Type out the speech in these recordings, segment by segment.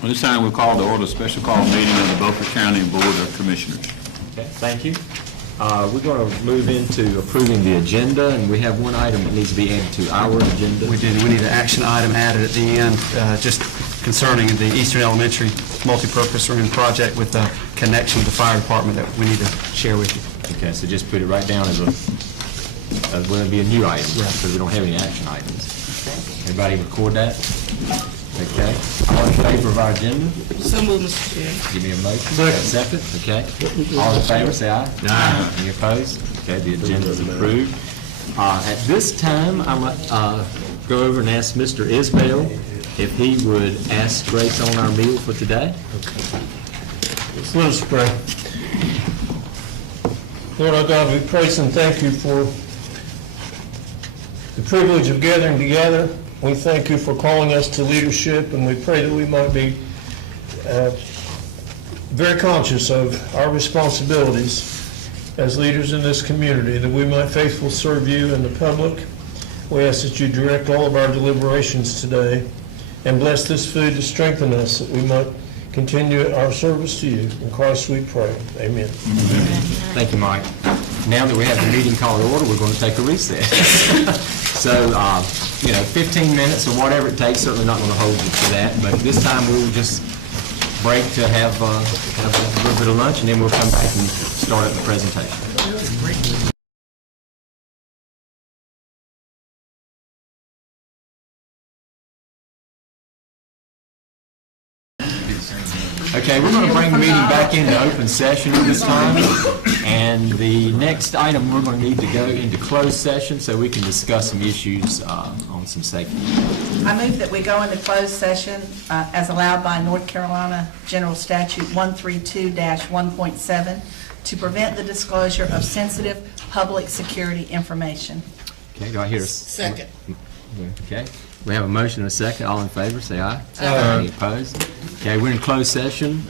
Well, this time we'll call to order a special call meeting of the Beaufort County Board of Commissioners. Okay, thank you. We're going to move into approving the agenda, and we have one item that needs to be added to our agenda. We do. We need an action item added at the end, just concerning the Eastern Elementary multipurpose room project with the connection to the fire department that we need to share with you. Okay, so just put it right down as will it be a new item, because we don't have any action items. Everybody record that? Okay. All in favor of our agenda? So moved, Mr. Chair. Give me a motion. Second. Okay. All in favor, say aye. Aye. Any opposed? Okay, the agenda is approved. At this time, I'm going to go over and ask Mr. Isbell if he would ask grace on our meal for today. Let us pray. Lord our God, we praise and thank you for the privilege of gathering together. We thank you for calling us to leadership, and we pray that we might be very conscious of our responsibilities as leaders in this community, that we might faithfully serve you and the public. We ask that you direct all of our deliberations today and bless this food to strengthen us, that we might continue our service to you. In Christ we pray. Amen. Thank you, Mike. Now that we have the meeting called to order, we're going to take a recess. So, 15 minutes or whatever it takes, certainly not going to hold you to that, but this time we will just break to have a little bit of lunch, and then we'll come back and start up the presentation. Okay, we're going to bring the meeting back into open session at this time, and the next item, we're going to need to go into closed session so we can discuss some issues on some safety. I move that we go into closed session as allowed by North Carolina General Statute 132-1.7 to prevent the disclosure of sensitive public security information. Okay, do I hear a second? Okay, we have a motion and a second. All in favor, say aye. Aye. Any opposed? Okay, we're in closed session.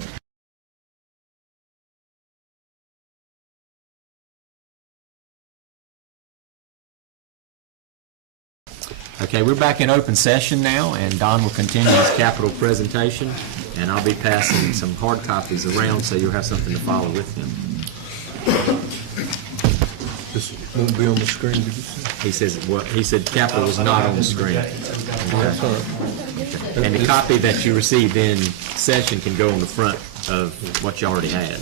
Okay, we're back in open session now, and Don will continue his capital presentation, and I'll be passing some hard copies around so you'll have something to follow with them. This won't be on the screen, did you say? He said capital was not on the screen. Okay. And the copy that you received in session can go on the front of what you already had.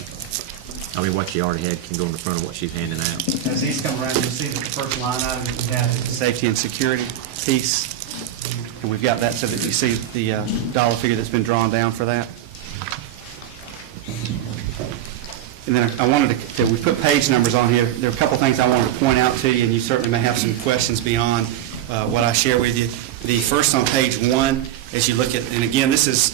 I mean, what you already had can go on the front of what she's handing out. As these come around, you'll see that the first line item that we have is the safety and security piece. And we've got that so that you see the dollar figure that's been drawn down for that. And then I wanted that we put page numbers on here. There are a couple things I wanted to point out to you, and you certainly may have some questions beyond what I share with you. The first on page 1, as you look at, and again, this is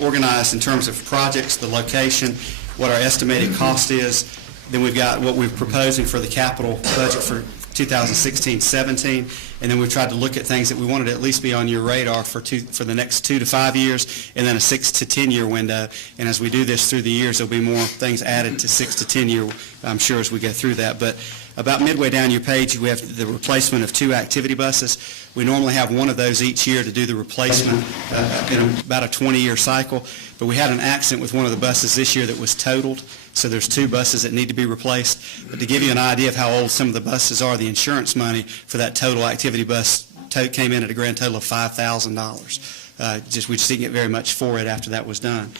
organized in terms of projects, the location, what our estimated cost is. Then we've got what we're proposing for the capital budget for 2016-17, and then we've tried to look at things that we wanted to at least be on your radar for the next 2 to 5 years, and then a 6 to 10 year window. And as we do this through the years, there'll be more things added to 6 to 10 year, I'm sure, as we go through that. But about midway down your page, we have the replacement of 2 activity buses. We normally have one of those each year to do the replacement in about a 20-year cycle. But we had an accident with one of the buses this year that was totaled. So there's 2 buses that need to be replaced. But to give you an idea of how old some of the buses are, the insurance money for that total activity bus came in at a grand total of $5,000. We just didn't get very much for it after that was done.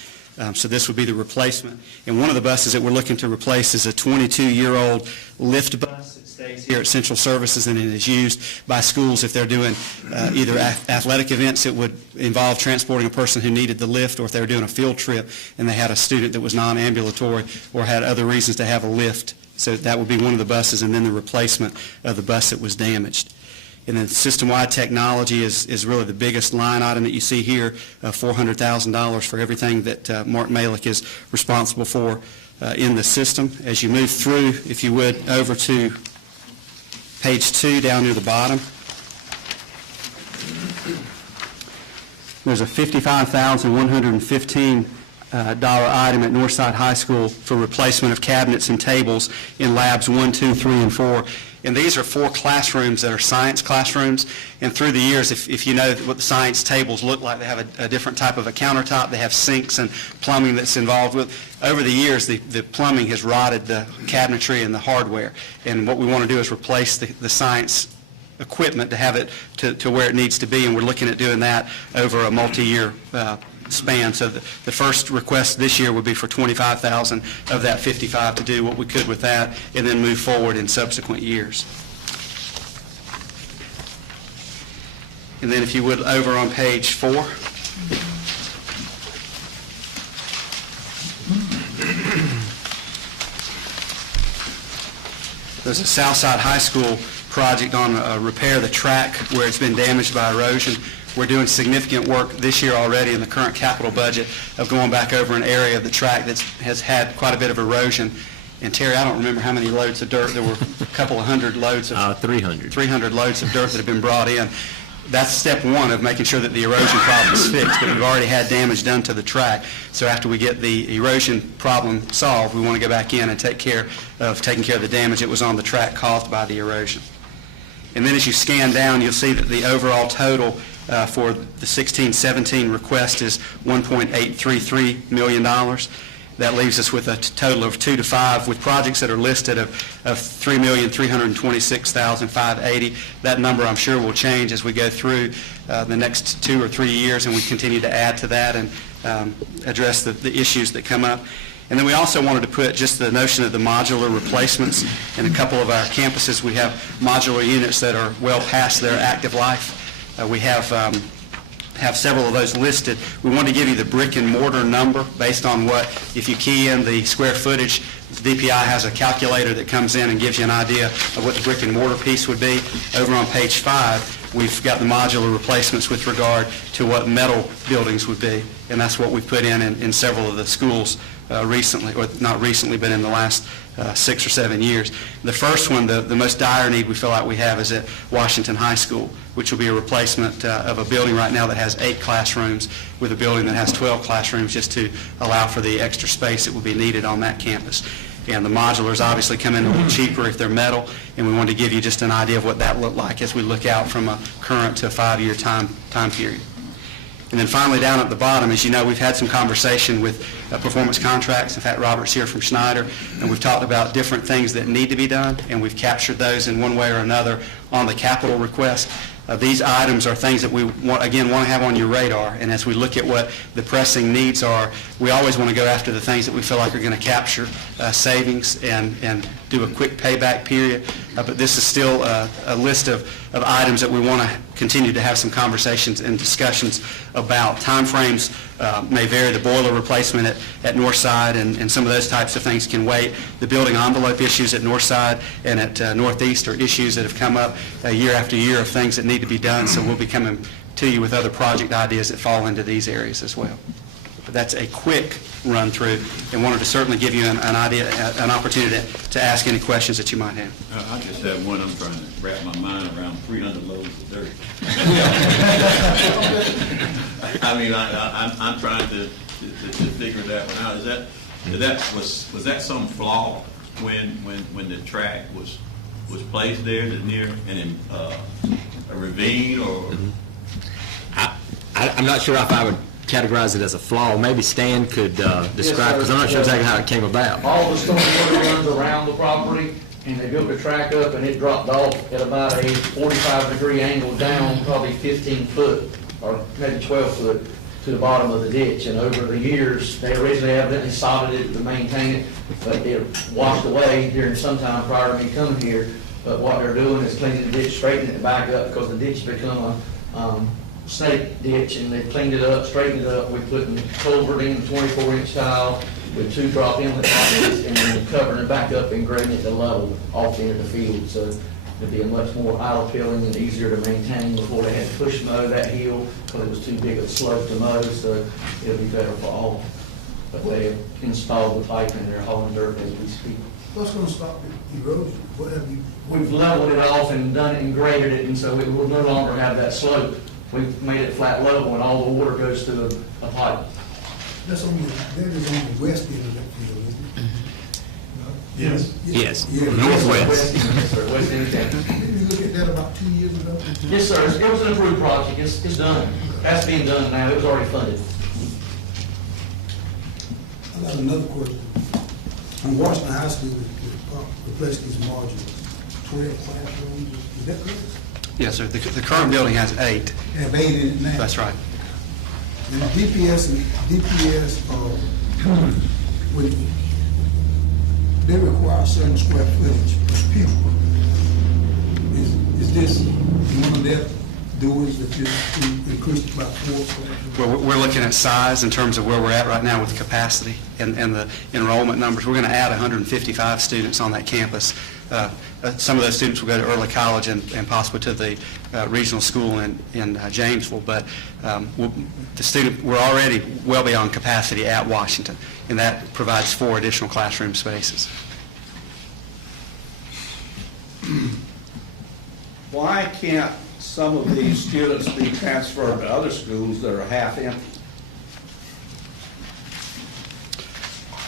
So this would be the replacement. And one of the buses that we're looking to replace is a 22-year-old lift bus. It stays here at Central Services, and it is used by schools if they're doing either athletic events that would involve transporting a person who needed the lift, or if they were doing a field trip and they had a student that was non-ambulatory or had other reasons to have a lift. So that would be one of the buses, and then the replacement of the bus that was damaged. And then system-wide technology is really the biggest line item that you see here, $400,000 for everything that Mark Malick is responsible for in the system. As you move through, if you would, over to page 2 down near the bottom, there's a $55,115 item at Northside High School for replacement of cabinets and tables in labs 1, 2, 3, and 4. And these are 4 classrooms that are science classrooms. And through the years, if you know what the science tables look like, they have a different type of a countertop. They have sinks and plumbing that's involved with. Over the years, the plumbing has rotted the cabinetry and the hardware. And what we want to do is replace the science equipment to have it to where it needs to be. And we're looking at doing that over a multi-year span. So the first request this year would be for $25,000 of that $55,000 to do what we could with that and then move forward in subsequent years. And then if you would, over on page 4. There's a Southside High School project on repair the track where it's been damaged by erosion. We're doing significant work this year already in the current capital budget of going back over an area of the track that has had quite a bit of erosion. And Terry, I don't remember how many loads of dirt. There were a couple of hundred loads of 300 loads of dirt that have been brought in. That's step one of making sure that the erosion problem is fixed, but we've already had damage done to the track. So after we get the erosion problem solved, we want to go back in and taking care of the damage that was on the track caused by the erosion. And then as you scan down, you'll see that the overall total for the 16-17 request is $1.833 million. That leaves us with a total of 2 to 5 with projects that are listed of $3,326,580. That number I'm sure will change as we go through the next 2 or 3 years and we continue to add to that and address the issues that come up. And then we also wanted to put just the notion of the modular replacements. In a couple of our campuses, we have modular units that are well past their active life. We have several of those listed. We want to give you the brick and mortar number based on what, if you key in the square footage, DPI has a calculator that comes in and gives you an idea of what the brick and mortar piece would be. Over on page 5, we've got the modular replacements with regard to what metal buildings would be, and that's what we've put in several of the schools recently, or not recently, but in the last 6 or 7 years. The first one, the most dire need we feel like we have is at Washington High School, which will be a replacement of a building right now that has 8 classrooms with a building that has 12 classrooms just to allow for the extra space that would be needed on that campus. And the modulars obviously come in a little cheaper if they're metal, and we want to give you just an idea of what that looked like as we look out from a current to a 5-year time period. And then finally, down at the bottom, as you know, we've had some conversation with performance contracts. In fact, Robert's here from Schneider, and we've talked about different things that need to be done, and we've captured those in one way or another on the capital request. These items are things that we want to have on your radar, and as we look at what the pressing needs are, we always want to go after the things that we feel like are going to capture savings and do a quick payback period. But this is still a list of items that we want to continue to have some conversations and discussions about. Timeframes may vary. The boiler replacement at Northside and some of those types of things can wait. The building envelope issues at Northside and at Northeast are issues that have come up year after year of things that need to be done, so we'll be coming to you with other project ideas that fall into these areas as well. But that's a quick run through, and wanted to certainly give you an opportunity to ask any questions that you might have. I just have one. I'm trying to wrap my mind around 300 loads of dirt. I mean, I'm trying to figure that one out. Was that some flaw when the track was placed there near a ravine or? I'm not sure if I would categorize it as a flaw. Maybe Stan could describe, because I'm not sure exactly how it came about. All the storm water runs around the property, and they built the track up, and it dropped off at about a 45-degree angle down, probably 15 foot, or maybe 12 foot, to the bottom of the ditch. And over the years, they originally evidently sodded it to maintain it, but it washed away during some time prior to me coming here. But what they're doing is cleaning the ditch, straightening it back up, because the ditch become a snake ditch, and they cleaned it up, straightened it up. We put the culvert in, 24-inch tile with 2 drop inlet pockets, and then covering it back up and grading it to level off the end of the field. So it'd be a much more idle peeling and easier to maintain. Before they had to push mow that hill because it was too big of a slope to mow, so it'll be better for all. But they installed the pipe and they're hauling dirt as we speak. What's going to stop the erosion? What have you? We've leveled it off and done it and graded it, and so it will no longer have that slope. We've made it flat level, and all the water goes through a pipe. That is on the west end of that field, isn't it? No? Yes. Yes, Yeah. northwest. Yes, sir, west end of town. Didn't you look at that about 2 years ago? Yes, sir, it was an approved project, it's done. That's being done now, it was already funded. I got another question. On Washington High School, replaced these modules, 12 classrooms, is that correct? Yes, sir. The current building has 8. They have 8 in it now. That's right. And DPS, when they require a certain square footage per pupil. Is this one of their doings that you increased by 4 classrooms? Well, we're looking at size in terms of where we're at right now with capacity and the enrollment numbers. We're going to add 155 students on that campus. Some of those students will go to early college and possibly to the regional school in Janesville. But we're already well beyond capacity at Washington, and that provides 4 additional classroom spaces. Why can't some of these students be transferred to other schools that are half empty?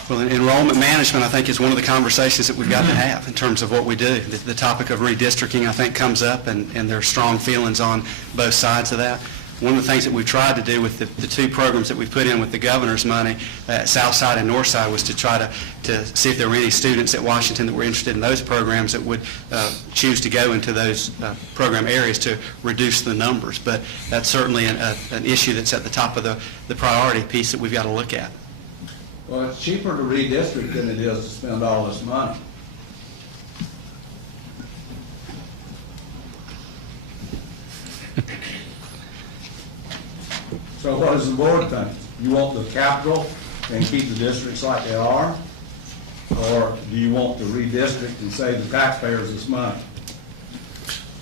Well, enrollment management, I think, is one of the conversations that we've got to have in terms of what we do. The topic of redistricting, I think, comes up, and there are strong feelings on both sides of that. One of the things that we've tried to do with the 2 programs that we put in with the governor's money, South Side and North Side, was to try to see if there were any students at Washington that were interested in those programs that would choose to go into those program areas to reduce the numbers. But that's certainly an issue that's at the top of the priority piece that we've got to look at. Well, it's cheaper to redistrict than it is to spend all this money. So what does the board think? You want the capital and keep the districts like they are? Or do you want to redistrict and save the taxpayers this money?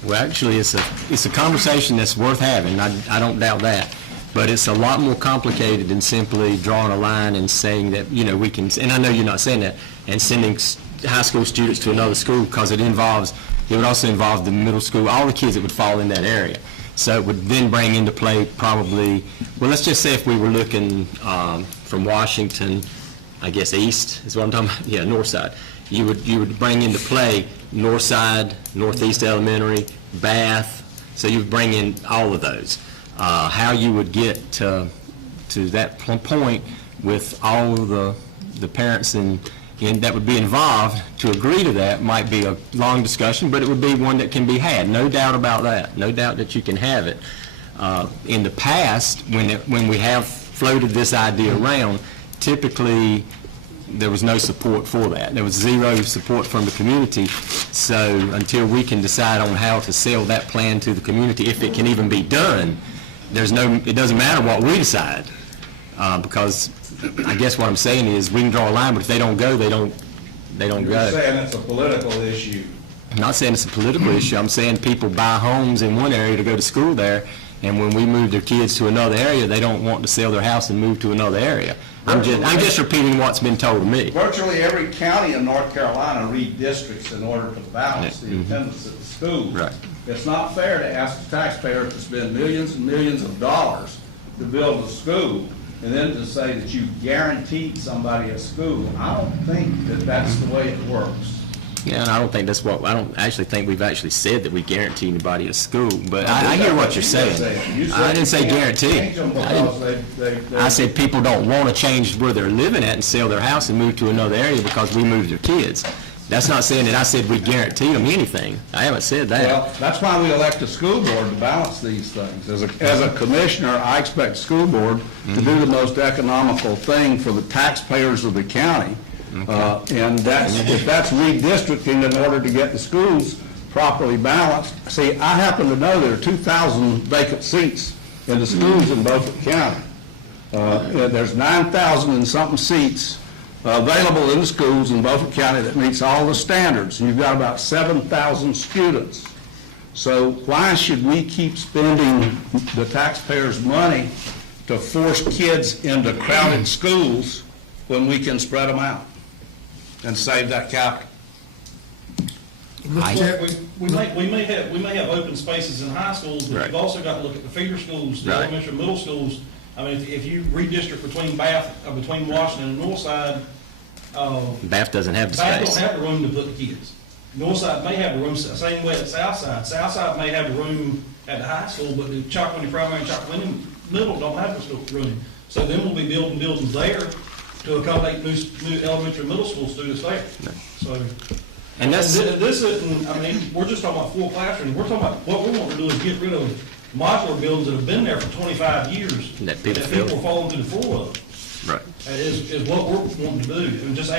Well, actually, it's a conversation that's worth having. I don't doubt that. But it's a lot more complicated than simply drawing a line and saying that, we can, and I know you're not saying that, and sending high school students to another school, because it would also involve the middle school, all the kids that would fall in that area. So it would then bring into play probably, well, let's just say if we were looking from Washington, I guess east is what I'm talking about, yeah, north side. You would bring into play north side, Northeast Elementary, Bath, so you would bring in all of those. How you would get to that point with all the parents and that would be involved to agree to that might be a long discussion, but it would be one that can be had. No doubt about that. No doubt that you can have it. In the past, when we have floated this idea around, typically there was no support for that. There was zero support from the community. So until we can decide on how to sell that plan to the community, if it can even be done, it doesn't matter what we decide, because I guess what I'm saying is we can draw a line, but if they don't go, they don't go. You're saying it's a political issue. I'm not saying it's a political issue. I'm saying people buy homes in one area to go to school there, and when we move their kids to another area, they don't want to sell their house and move to another area. I'm just repeating what's been told to me. Virtually every county in North Carolina redistricts in order to balance the attendance at the schools. Right. It's not fair to ask the taxpayer to spend millions and millions of dollars to build a school and then to say that you guaranteed somebody a school. I don't think that that's the way it works. Yeah, and I don't actually think we've actually said that we guarantee anybody a school, but I hear what you're saying. I didn't say guarantee. I said people don't want to change where they're living at and sell their house and move to another area because we moved their kids. That's not saying that I said we guaranteed them anything. I haven't said that. Well, that's why we elect a school board to balance these things. As a commissioner, I expect the school board to do the most economical thing for the taxpayers of the county. And if that's redistricting in order to get the schools properly balanced. See, I happen to know there are 2,000 vacant seats in the schools in Beaufort County. There's 9,000 and something seats available in the schools in Beaufort County that meets all the standards. You've got about 7,000 students. So why should we keep spending the taxpayers' money to force kids into crowded schools when we can spread them out and save that capital? We may have open spaces in high schools, but Right. you've also got to look at the feeder schools, the Right. elementary, middle schools. I mean, if you redistrict between between Washington and Northside, Bath doesn't have the Bath space. don't have the room to put the kids. Northside may have the room, same way at Southside. Southside may have the room at the high school, but the Chocowinity Primary and Chocowinity Middle don't have the school room. So then we'll be building buildings there to accommodate new elementary and middle school students there. So, And that's, this isn't, I mean, we're just talking about full classrooms. We're talking about, what we want to do is get rid of modular buildings that have been there for 25 years. That people people fill. are falling through the floor of. right. Is what we're wanting to do. And we're just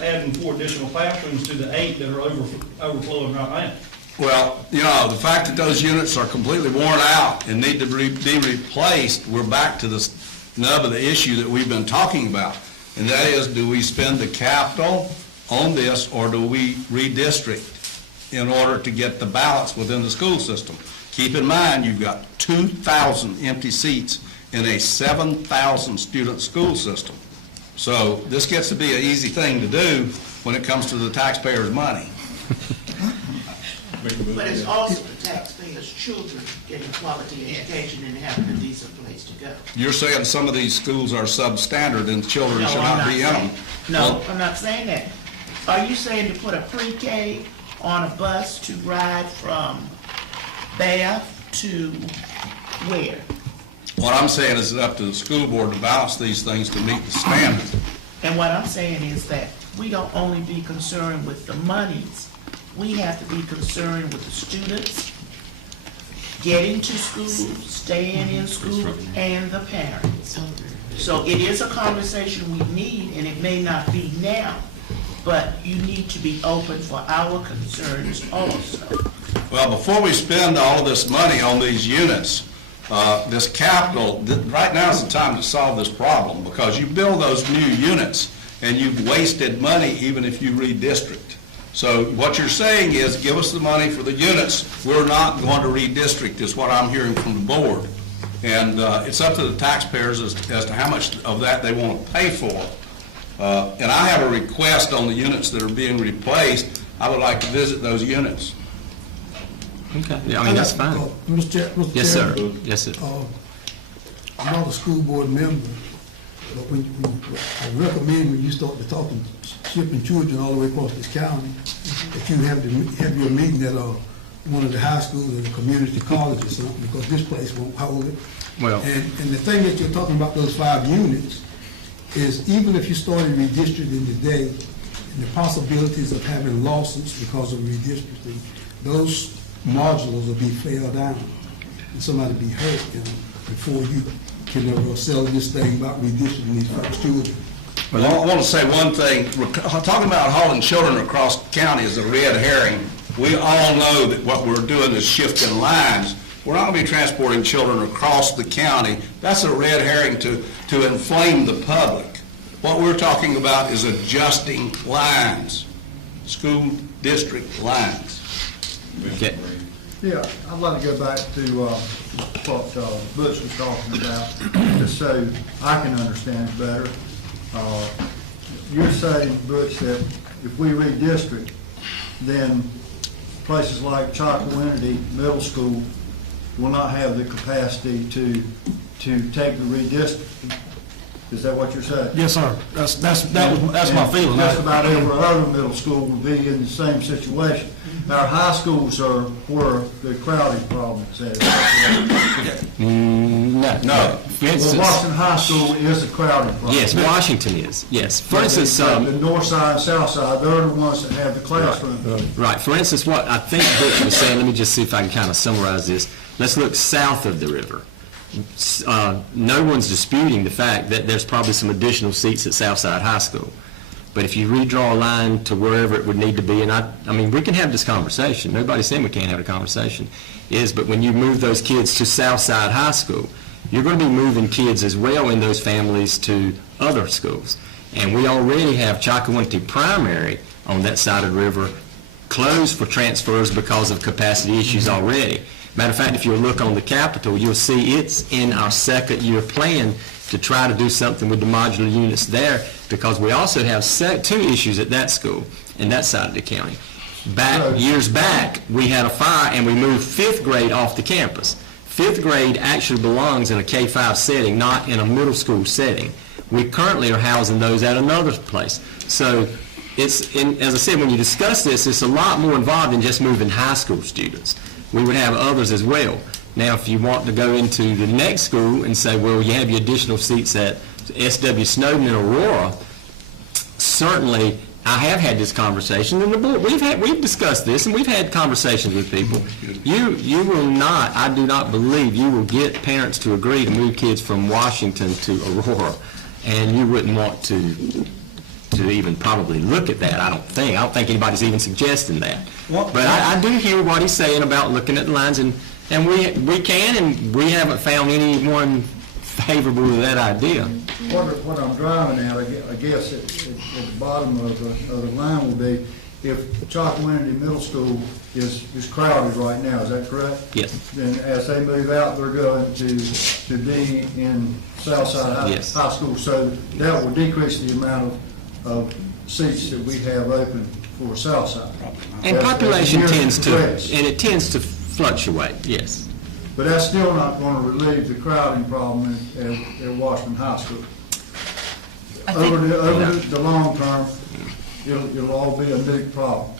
adding 4 additional classrooms to the 8 that are overflowing right now. Well, you know, the fact that those units are completely worn out and need to be replaced, we're back to the nub of the issue that we've been talking about. And that is, do we spend the capital on this, or do we redistrict in order to get the balance within the school system? Keep in mind, you've got 2,000 empty seats in a 7,000 student school system. So this gets to be an easy thing to do when it comes to the taxpayers' money. But it's also the taxpayers' children getting quality education and having a decent place to go. You're saying some of these schools are substandard and children should not be in them? No, I'm not saying that. Are you saying to put a pre-K on a bus to ride from Bath to where? What I'm saying is it's up to the school board to balance these things to meet the standard. And what I'm saying is that we don't only be concerned with the monies, we have to be concerned with the students getting to school, staying in school, and the parents. So it is a conversation we need, and it may not be now, but you need to be open for our concerns also. Well, before we spend all of this money on these units, this capital, right now is the time to solve this problem, because you build those new units and you've wasted money even if you redistrict. So what you're saying is, give us the money for the units, we're not going to redistrict, is what I'm hearing from the board. And it's up to the taxpayers as to how much of that they want to pay for. And I have a request on the units that are being replaced. I would like to visit those units. Okay, yeah, I mean, that's fine. Mr. Yes, sir. Chairman, Yes, sir. I'm not a school board member, but I recommend when you start to talking shipping children all the way across this county, that you have your meeting at one of the high schools or the community college or something, because this place won't hold it. Well, And the thing that you're talking about, those 5 units, is even if you started redistricting today, and the possibilities of having lawsuits because of redistricting, those modulars will be fell down, and somebody be hurt, before you can sell this thing about redistricting these folks' children. Well, I want to say one thing. Talking about hauling children across the county is a red herring. We all know that what we're doing is shifting lines. We're not going to be transporting children across the county. That's a red herring to inflame the public. What we're talking about is adjusting lines, school district lines. okay. Yeah, I'd like to go back to what Butch was talking about, just so I can understand it better. You're saying, Butch, that if we redistrict, then places like Chocowinity Middle School will not have the capacity to take the redistricting. Is that what you're saying? Yes, sir. That's my feeling. Just about every other middle school will be in the same situation. Our high schools are where the crowding problem is at. No. For Well, instance, Washington High School is a crowding problem. yes, Washington is, yes. For instance, The north side and south side, they're the ones that have the classroom. right, for instance, what I think Butch was saying, let me just see if I can kind of summarize this. Let's look south of the river. No one's disputing the fact that there's probably some additional seats at Southside High School. But if you redraw a line to wherever it would need to be, and I mean, we can have this conversation. Nobody's saying we can't have a conversation. But when you move those kids to Southside High School, you're going to be moving kids as well in those families to other schools. And we already have Chocowinity Primary on that side of the river closed for transfers because of capacity issues already. Matter of fact, if you look on the Capitol, you'll see it's in our second-year plan to try to do something with the modular units there, because we also have 2 issues at that school in that side of the county. Years back, we had a fire and we moved 5th grade off the campus. fifth grade actually belongs in a K-5 setting, not in a middle school setting. We currently are housing those at another place. So it's, as I said, when you discuss this, it's a lot more involved than just moving high school students. We would have others as well. Now, if you want to go into the next school and say, well, you have your additional seats at S.W. Snowden and Aurora, certainly, I have had this conversation, and the board, we've discussed this, and we've had conversations with people. You will not, I do not believe you will get parents to agree to move kids from Washington to Aurora, and you wouldn't want to even probably look at that, I don't think. I don't think anybody's even suggesting that. But I do hear what he's saying about looking at the lines, and we can, and we haven't found anyone favorable to that idea. What I'm driving at, I guess, at the bottom of the line will be, if Chalkawinity Middle School is crowded right now, is that correct? Yes. Then as they move out, they're going to be in Southside High School. So that will decrease the amount of seats that we have open for Southside. And population tends to, progress. and it tends to fluctuate, yes. But that's still not going to relieve the crowding problem at Washington High School. Over the long term, it'll all be a big problem.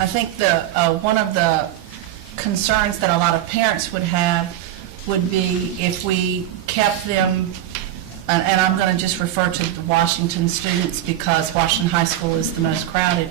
I think one of the concerns that a lot of parents would have would be if we kept them, and I'm going to just refer to the Washington students because Washington High School is the most crowded,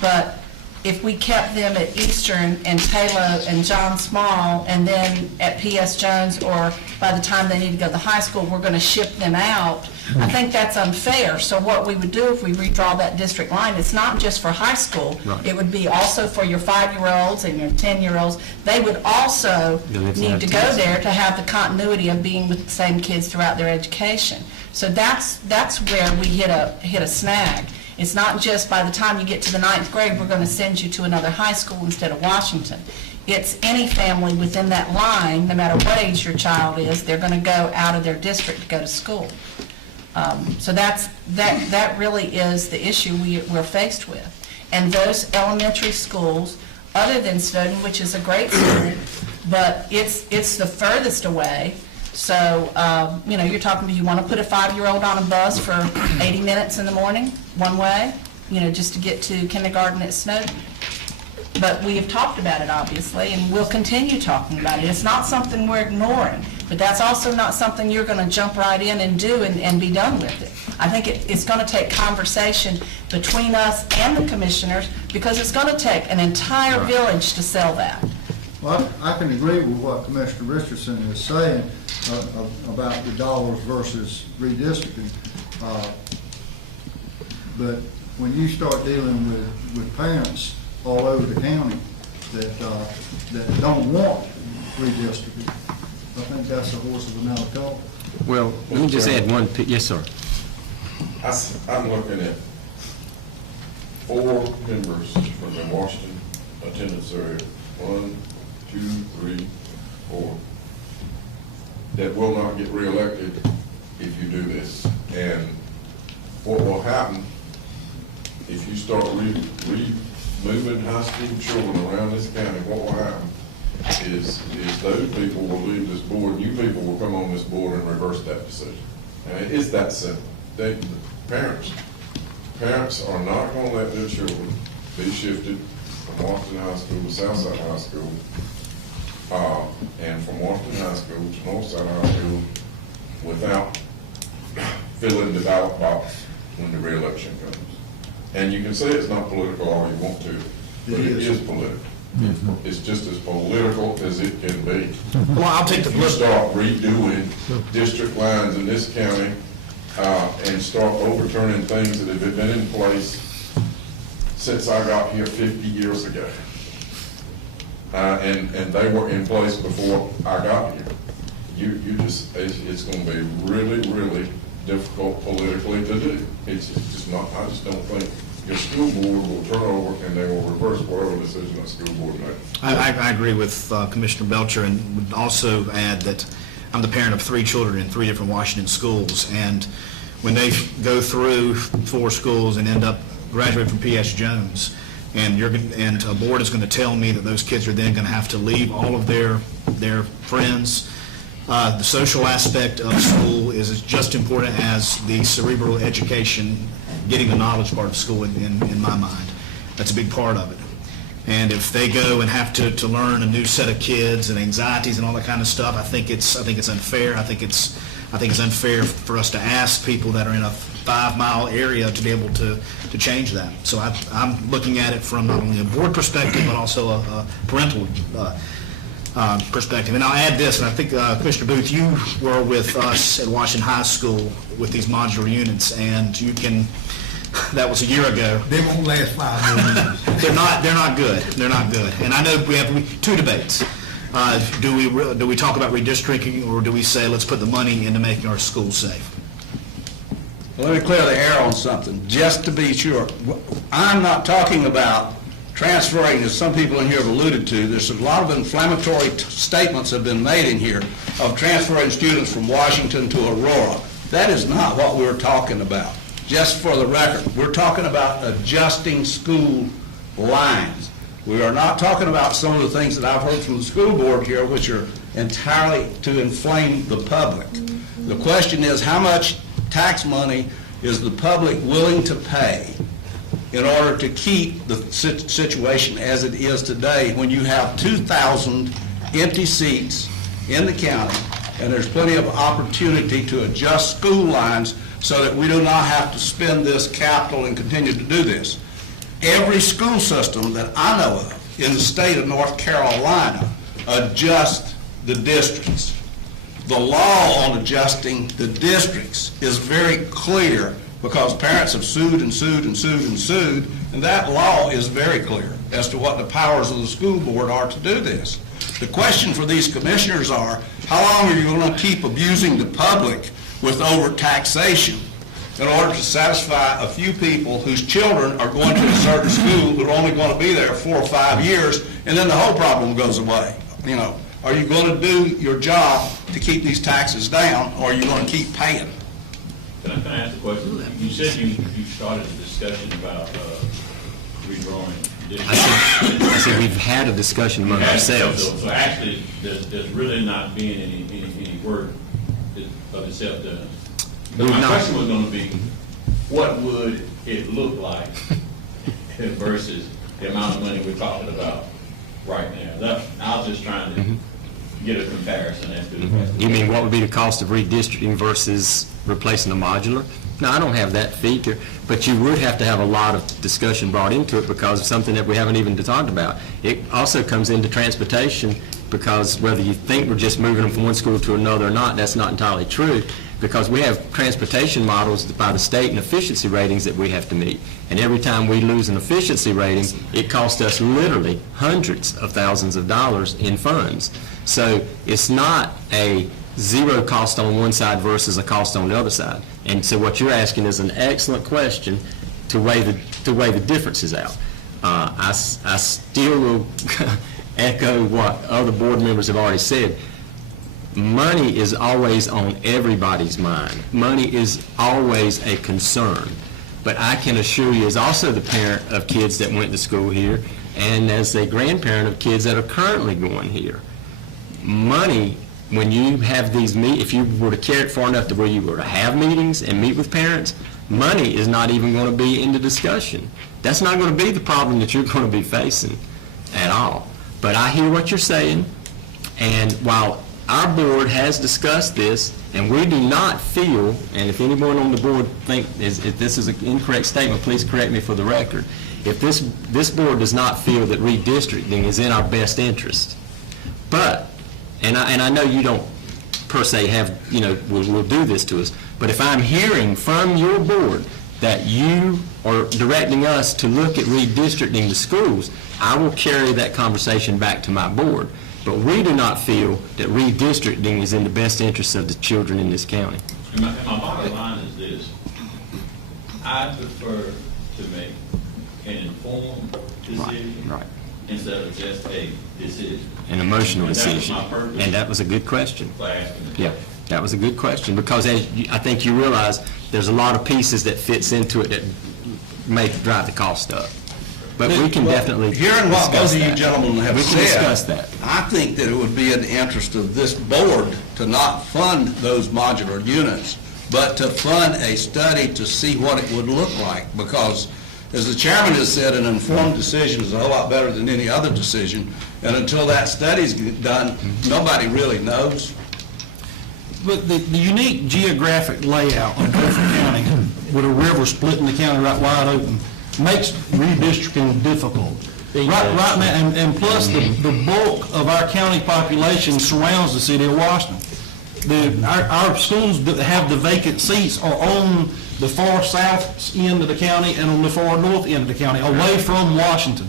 but if we kept them at Eastern and Taylor and John Small, and then at P.S. Jones, or by the time they need to go to the high school, we're going to ship them out, I think that's unfair. So what we would do if we redraw that district line, it's not just for high school. Right. It would be also for your 5-year-olds and your 10-year-olds. They would also need to go there to have the continuity of being with the same kids throughout their education. So that's where we hit a snag. It's not just by the time you get to the 9th grade, we're going to send you to another high school instead of Washington. It's any family within that line, no matter what age your child is, they're going to go out of their district to go to school. So that really is the issue we're faced with. And those elementary schools, other than Snowden, which is a great school, but it's the furthest away. So, you're talking, do you want to put a 5-year-old on a bus for 80 minutes in the morning, one way, just to get to kindergarten at Snowden? But we have talked about it, obviously, and we'll continue talking about it. It's not something we're ignoring, but that's also not something you're going to jump right in and do and be done with it. I think it's going to take conversation between us and the commissioners, because it's going to take an entire village to sell that. Well, I can agree with what Commissioner Richardson is saying about the dollars versus redistricting. But when you start dealing with parents all over the county that don't want redistricting, I think that's a horse of another color. Well, let me just add one, yes, sir. I'm looking at 4 members from the Washington attendance area. 1, 2, 3, 4. That will not get reelected if you do this. And what will happen if you start moving high school children around this county, what will happen is those people will leave this board, new people will come on this board and reverse that decision. And it's that simple. Parents are not going to let their children be shifted from Washington High School to Southside High School, and from Washington High School to Northside High School without filling the ballot box when the re-election comes. And you can say it's not political all you want to, but it is political. It's just as political as it can be. Well, I'll take the If you start redoing district lines in this county and start overturning things that have been in place since I got here 50 years ago, and they were in place before I got here, it's going to be really, really difficult politically to do. It's just not. I just don't think your school board will turn over and they will reverse whatever decision the school board makes. I agree with Commissioner Belcher, and would also add that I'm the parent of 3 children in 3 different Washington schools, and when they go through 4 schools and end up graduating from P.S. Jones, and a board is going to tell me that those kids are then going to have to leave all of their friends. The social aspect of school is just important as the cerebral education, getting the knowledge part of school in my mind. That's a big part of it. And if they go and have to learn a new set of kids and anxieties and all that kind of stuff, I think it's unfair. I think it's unfair for us to ask people that are in a 5-mile area to be able to change that. So I'm looking at it from not only a board perspective, but also a parental perspective. And I'll add this, and I think, Commissioner Booth, you were with us at Washington High School with these modular units, and you can, that was a year ago. They won't last 5 more years. They're not good. They're not good. And I know we have two debates. Do we talk about redistricting, or do we say, let's put the money into making our schools safe? Well, let me clear the air on something, just to be sure. I'm not talking about transferring, as some people in here have alluded to. There's a lot of inflammatory statements have been made in here of transferring students from Washington to Aurora. That is not what we're talking about. Just for the record, we're talking about adjusting school lines. We are not talking about some of the things that I've heard from the school board here, which are entirely to inflame the public. The question is, how much tax money is the public willing to pay in order to keep the situation as it is today, when you have 2,000 empty seats in the county, and there's plenty of opportunity to adjust school lines so that we do not have to spend this capital and continue to do this. Every school system that I know of in the state of North Carolina adjusts the districts. The law on adjusting the districts is very clear, because parents have sued and sued and sued and sued, and that law is very clear as to what the powers of the school board are to do this. The question for these commissioners are, how long are you going to keep abusing the public with overtaxation in order to satisfy a few people whose children are going to a certain school who are only going to be there 4 or 5 years, and then the whole problem goes away? You know, are you going to do your job to keep these taxes down, or are you going to keep paying? Can I ask a question? You said you started a discussion about redrawing. I said we've had a discussion among ourselves. So actually, there's really not being any work of itself done. But my question was going to be, what would it look like versus the amount of money we're talking about right now? I was just trying to get a comparison as to You mean what would be the cost of redistricting versus replacing the modular? No, I don't have that figure, but you would have to have a lot of discussion brought into it because of something that we haven't even talked about. It also comes into transportation, because whether you think we're just moving them from one school to another or not, that's not entirely true, because we have transportation models by the state and efficiency ratings that we have to meet. And every time we lose an efficiency rating, it costs us literally hundreds of thousands of dollars in funds. So it's not a zero cost on one side versus a cost on the other side. And so what you're asking is an excellent question to weigh the differences out. I still will echo what other board members have already said. Money is always on everybody's mind. Money is always a concern. But I can assure you, as also the parent of kids that went to school here, and as a grandparent of kids that are currently going here, money, when you have these if you were to carry it far enough to where you were to have meetings and meet with parents, money is not even going to be in the discussion. That's not going to be the problem that you're going to be facing at all. But I hear what you're saying, and while our board has discussed this, and we do not feel, and if anyone on the board if this is an incorrect statement, please correct me for the record. If this board does not feel that redistricting is in our best interest, but, and I know you don't per se have, will do this to us, but if I'm hearing from your board that you are directing us to look at redistricting the schools, I will carry that conversation back to my board. But we do not feel that redistricting is in the best interest of the children in this county. My bottom line is this. I prefer to make an informed decision instead of just a decision. An emotional decision. That was my purpose. And that was a good question. For asking the Yeah, that was a good question, because as I think you realize there's a lot of pieces that fits into it that may drive the cost up. But we can definitely Hearing what both discuss of you that. gentlemen have We said. can discuss that. I think that it would be in the interest of this board to not fund those modular units, but to fund a study to see what it would look like, because, as the chairman has said, an informed decision is a whole lot better than any other decision, and until that study's done, nobody really knows. But the unique geographic layout of Beaufort County, with a river splitting the county right wide open, makes redistricting difficult. Right now, and plus the bulk of our county population surrounds the city of Washington. Our schools that have the vacant seats are on the far south end of the county and on the far north end of the county, away from Washington,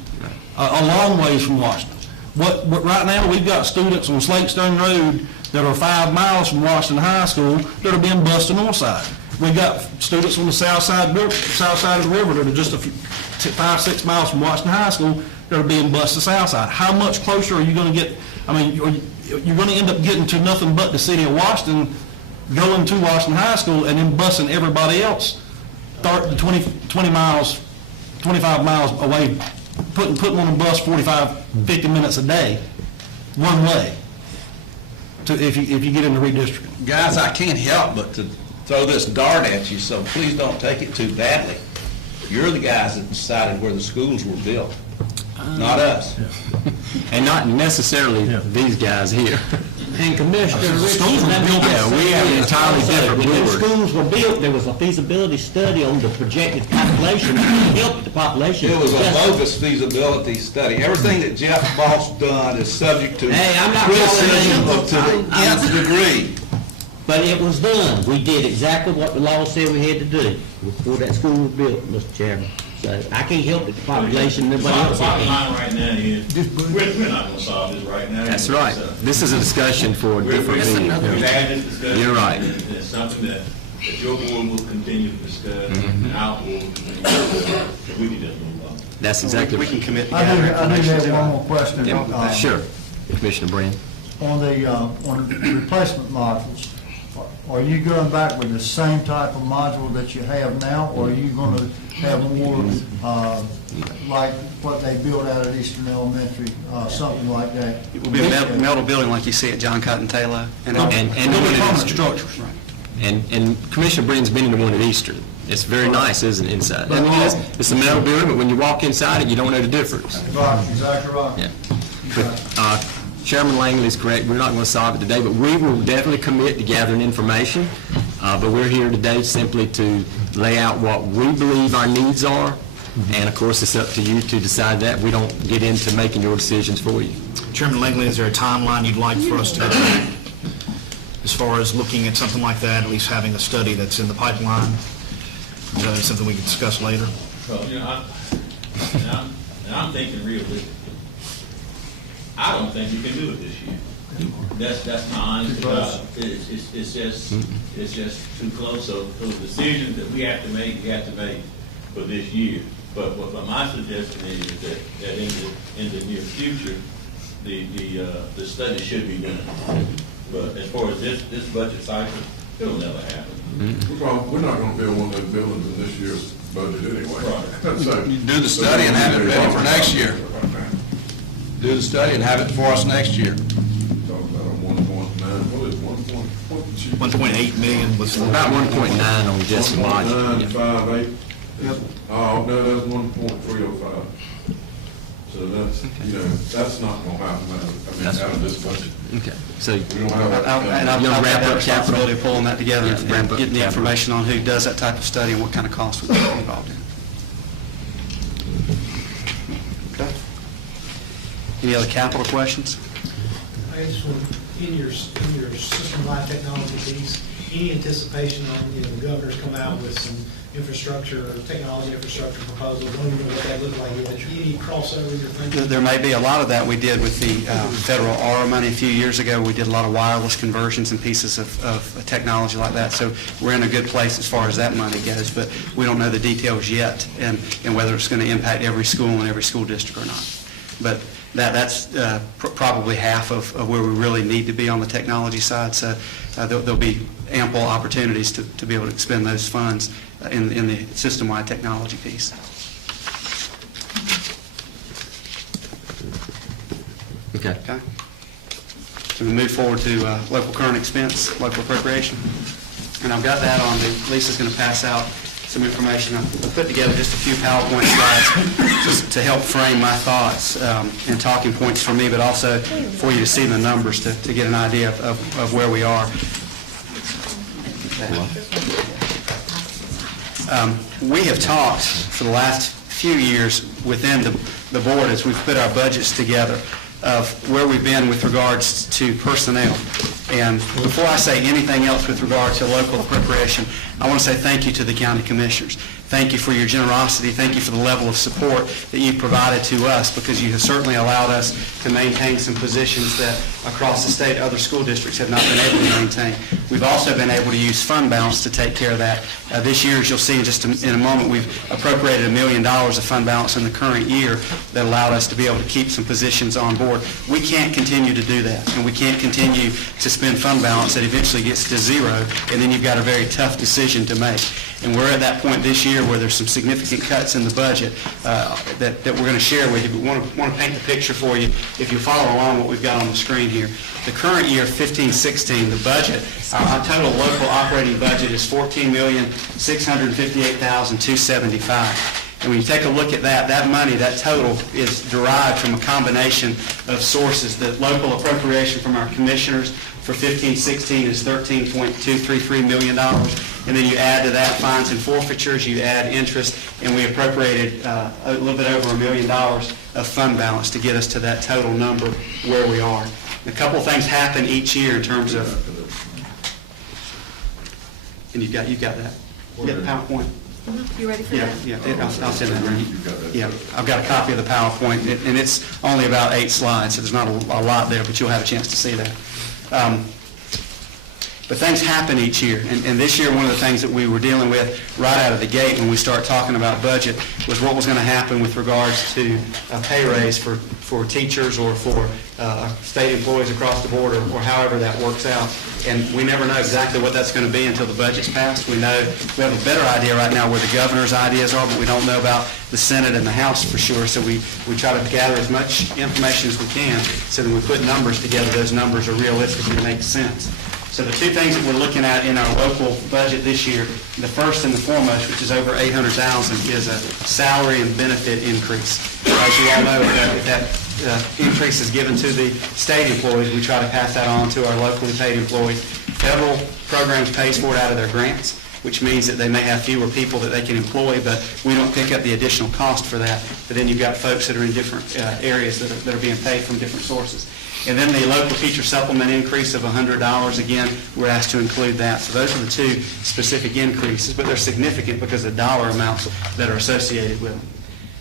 a long ways from Washington. But right now, we've got students on Slatestone Road that are 5 miles from Washington High School that are being bused to north side. We've got students on the south side of the river that are just 5, 6 miles from Washington High School that are being bused to south side. How much closer are you going to get? I mean, you're going to end up getting to nothing but the city of Washington, going to Washington High School, and then busing everybody else 20 miles, 25 miles away, putting them on a bus 45, 50 minutes a day, one way, if you get into redistricting. Guys, I can't help but to throw this dart at you, so please don't take it too badly. You're the guys that decided where the schools were built, not us. And not necessarily these guys here. And Commissioner Schools were built, we have an entirely different when board. schools were built, there was a feasibility study on the projected population, helped the population. It was a bogus feasibility study. Everything that Jeff Boss done is subject to Hey, I'm not criticism calling to the nth degree. But it was done. We did exactly what the law said we had to do before that school was built, Mr. Chairman. So I can't help that the population, nobody else Bottom can. line right now is, we're not gonna solve this right now. That's right. This is a discussion for a different meeting. We've had this discussion. You're right. and it's something that your board will continue to discuss, and our board will continue to discuss. We can just move on. That's exactly We right. can commit to I gather do information. have too. one more question. Yeah, sure. Commissioner Brand. On the replacement modules, are you going back with the same type of module that you have now, or are you going to have more like what they built out at Eastern Elementary, something like that? It will be a metal building like you see at John Cotton Taylor. And it'll be permanent structures. Right. And Commissioner Brand's been in the one at Eastern. It's very nice, isn't it, inside? I mean, it's a metal building, but when you walk inside it, you don't know the difference. Right, exactly right. Yeah. But Chairman Langley is correct. We're not going to solve it today, but we will definitely commit to gathering information. But we're here today simply to lay out what we believe our needs are. And of course, it's up to you to decide that. We don't get into making your decisions for you. Chairman Langley, is there a timeline you'd like for us to, as far as looking at something like that, at least having a study that's in the pipeline? Is that something we can discuss later? Well, I'm thinking realistically. I don't think you can do it this year. That's my honest about it. It's just too close. So the decisions that we have to make for this year. But what my suggestion is that in the near future, the study should be done. But as far as this budget cycle, it'll never happen. We're not gonna build one of those buildings in this year's budget anyway. Right. So- Do the study and have it ready for next year. Do the study and have it for us next year. Talking about a 1.9, what is 1.8 million was. About 1.9 on just the module. Yeah. 1.958? Yep. Oh, no, that's 1.305. So that's, that's not gonna happen, out of this budget. Okay. So We don't have that. And I'll You wanna have wrap that up responsibility capital? of pulling that together Yeah, wrap and up getting the capital. information on who does that type of study and what kind of costs would be involved in it. Okay. Any other capital questions? I just want, in your system-wide technology piece, any anticipation on, the governor's come out with some infrastructure, technology infrastructure proposals, don't even know what that looks like yet, any crossover you're thinking? There may be a lot of that. We did with the federal ARA money a few years ago. We did a lot of wireless conversions and pieces of technology like that. So we're in a good place as far as that money goes, but we don't know the details yet and whether it's going to impact every school and every school district or not. But that's probably half of where we really need to be on the technology side. So there'll be ample opportunities to be able to expend those funds in the system-wide technology piece. Okay. Okay? So we move forward to local current expense, local appropriation. And I've got that on Lisa's going to pass out some information. I put together just a few PowerPoint slides just to help frame my thoughts and talking points for me, but also for you to see the numbers to get an idea of where we are. We have talked for the last few years within the board as we've put our budgets together of where we've been with regards to personnel. And before I say anything else with regard to local appropriation, I want to say thank you to the county commissioners. Thank you for your generosity. Thank you for the level of support that you've provided to us, because you have certainly allowed us to maintain some positions that across the state other school districts have not been able to maintain. We've also been able to use fund balance to take care of that. This year, as you'll see in a moment, we've appropriated $1 million of fund balance in the current year that allowed us to be able to keep some positions on board. We can't continue to do that, and we can't continue to spend fund balance that eventually gets to zero, and then you've got a very tough decision to make. And we're at that point this year where there's some significant cuts in the budget that we're going to share with you. But want to paint the picture for you if you follow along what we've got on the screen here. The current year, 15-16, the budget, our total local operating budget is $14,658,275. And when you take a look at that money, that total is derived from a combination of sources. The local appropriation from our commissioners for 15-16 is $13.233 million. And then you add to that fines and forfeitures, you add interest, and we appropriated a little bit over $1 million of fund balance to get us to that total number where we are. And a couple of things happen each year in terms of, and you've got that. You got the PowerPoint? You ready for that? Yeah, I'll send that around. Yeah, I've got a copy of the PowerPoint, and it's only about 8 slides, so there's not a lot there, but you'll have a chance to see that. But things happen each year, and this year one of the things that we were dealing with right out of the gate when we start talking about budget was what was going to happen with regards to a pay raise for teachers or for state employees across the board, or however that works out. And we never know exactly what that's going to be until the budget's passed. We know we have a better idea right now where the governor's ideas are, but we don't know about the Senate and the House for sure. So we try to gather as much information as we can so that when we put numbers together, those numbers are realistic and make sense. So the two things that we're looking at in our local budget this year, the first and the foremost, which is over $800,000, is a salary and benefit increase. As you all know, if that increase is given to the state employees, we try to pass that on to our locally paid employees. Federal programs pays for it out of their grants, which means that they may have fewer people that they can employ, but we don't pick up the additional cost for that. But then you've got folks that are in different areas that are being paid from different sources. And then the local teacher supplement increase of $100, again, we're asked to include that. So those are the two specific increases, but they're significant because of the dollar amounts that are associated with them.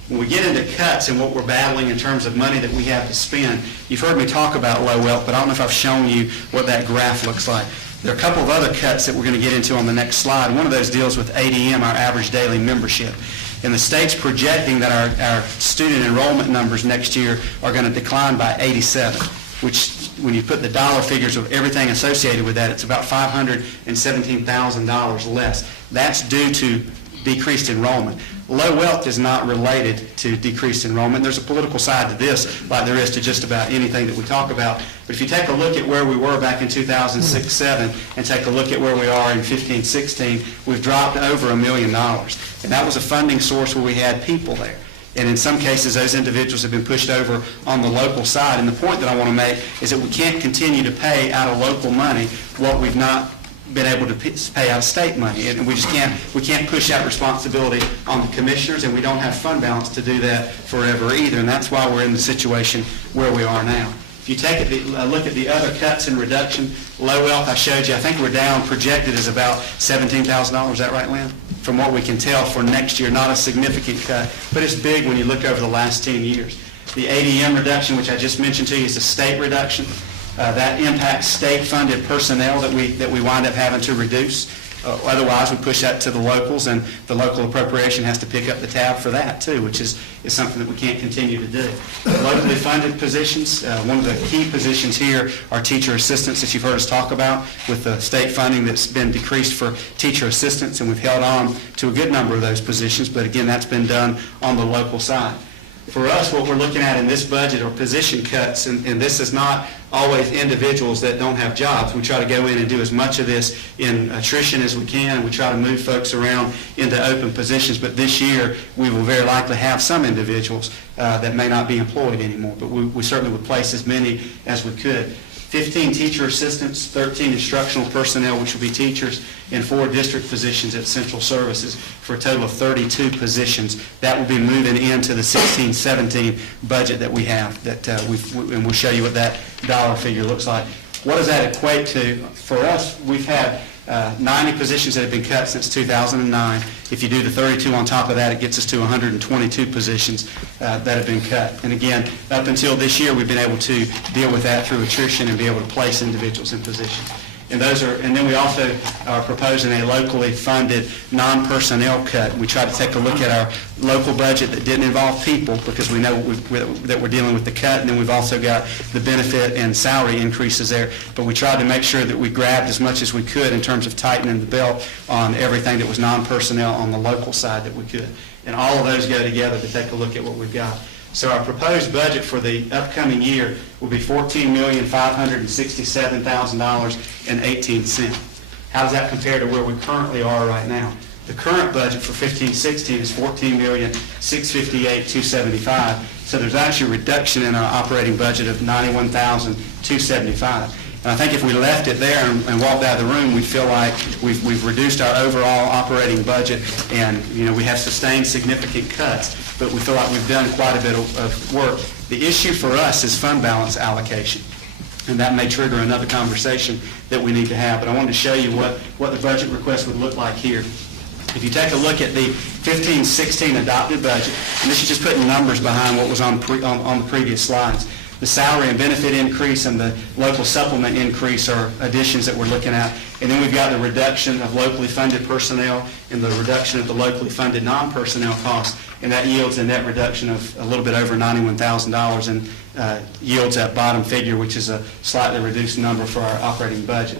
When we get into cuts and what we're battling in terms of money that we have to spend, you've heard me talk about low wealth, but I don't know if I've shown you what that graph looks like. There are a couple of other cuts that we're going to get into on the next slide. One of those deals with ADM, our average daily membership. And the state's projecting that our student enrollment numbers next year are going to decline by 87, which when you put the dollar figures of everything associated with that, it's about $517,000 less. That's due to decreased enrollment. Low wealth is not related to decreased enrollment. There's a political side to this, like there is to just about anything that we talk about. But if you take a look at where we were back in 2006-07 and take a look at where we are in 15-16, we've dropped over $1 million. And that was a funding source where we had people there. And in some cases, those individuals have been pushed over on the local side. And the point that I want to make is that we can't continue to pay out of local money what we've not been able to pay out of state money. And we just can't push that responsibility on the commissioners, and we don't have fund balance to do that forever either. And that's why we're in the situation where we are now. If you take a look at the other cuts and reduction, low wealth, I showed you, I think we're down, projected is about $17,000. Is that right, Lynn? From what we can tell for next year, not a significant cut, but it's big when you look over the last 10 years. The ADM reduction, which I just mentioned to you, is a state reduction. That impacts state-funded personnel that we wind up having to reduce. Otherwise, we push that to the locals, and the local appropriation has to pick up the tab for that, too, which is something that we can't continue to do. Locally funded positions, one of the key positions here are teacher assistants that you've heard us talk about, with the state funding that's been decreased for teacher assistants, and we've held on to a good number of those positions, but again, that's been done on the local side. For us, what we're looking at in this budget are position cuts, and this is not always individuals that don't have jobs. We try to go in and do as much of this in attrition as we can. We try to move folks around into open positions, but this year we will very likely have some individuals that may not be employed anymore, but we certainly would place as many as we could. 15 teacher assistants, 13 instructional personnel, which will be teachers, and 4 district positions at central services for a total of 32 positions. That will be moving into the 16-17 budget that we have, and we'll show you what that dollar figure looks like. What does that equate to? For us, we've had 90 positions that have been cut since 2009. If you do the 32 on top of that, it gets us to 122 positions that have been cut. And again, up until this year, we've been able to deal with that through attrition and be able to place individuals in positions. And then we also are proposing a locally funded non-personnel cut. We tried to take a look at our local budget that didn't involve people, because we know that we're dealing with the cut, and then we've also got the benefit and salary increases there. But we tried to make sure that we grabbed as much as we could in terms of tightening the belt on everything that was non-personnel on the local side that we could. And all of those go together to take a look at what we've got. So our proposed budget for the upcoming year will be $14,567,000.18. How does that compare to where we currently are right now? The current budget for 15-16 is $14,658,275. So there's actually a reduction in our operating budget of $91,275. And I think if we left it there and walked out of the room, we feel like we've reduced our overall operating budget, and we have sustained significant cuts, but we feel like we've done quite a bit of work. The issue for us is fund balance allocation, and that may trigger another conversation that we need to have. But I wanted to show you what the budget request would look like here. If you take a look at the 15-16 adopted budget, and this is just putting numbers behind what was on the previous slides, the salary and benefit increase and the local supplement increase are additions that we're looking at. And then we've got the reduction of locally funded personnel and the reduction of the locally funded non-personnel costs, and that yields a net reduction of a little bit over $91,000 and yields that bottom figure, which is a slightly reduced number for our operating budget.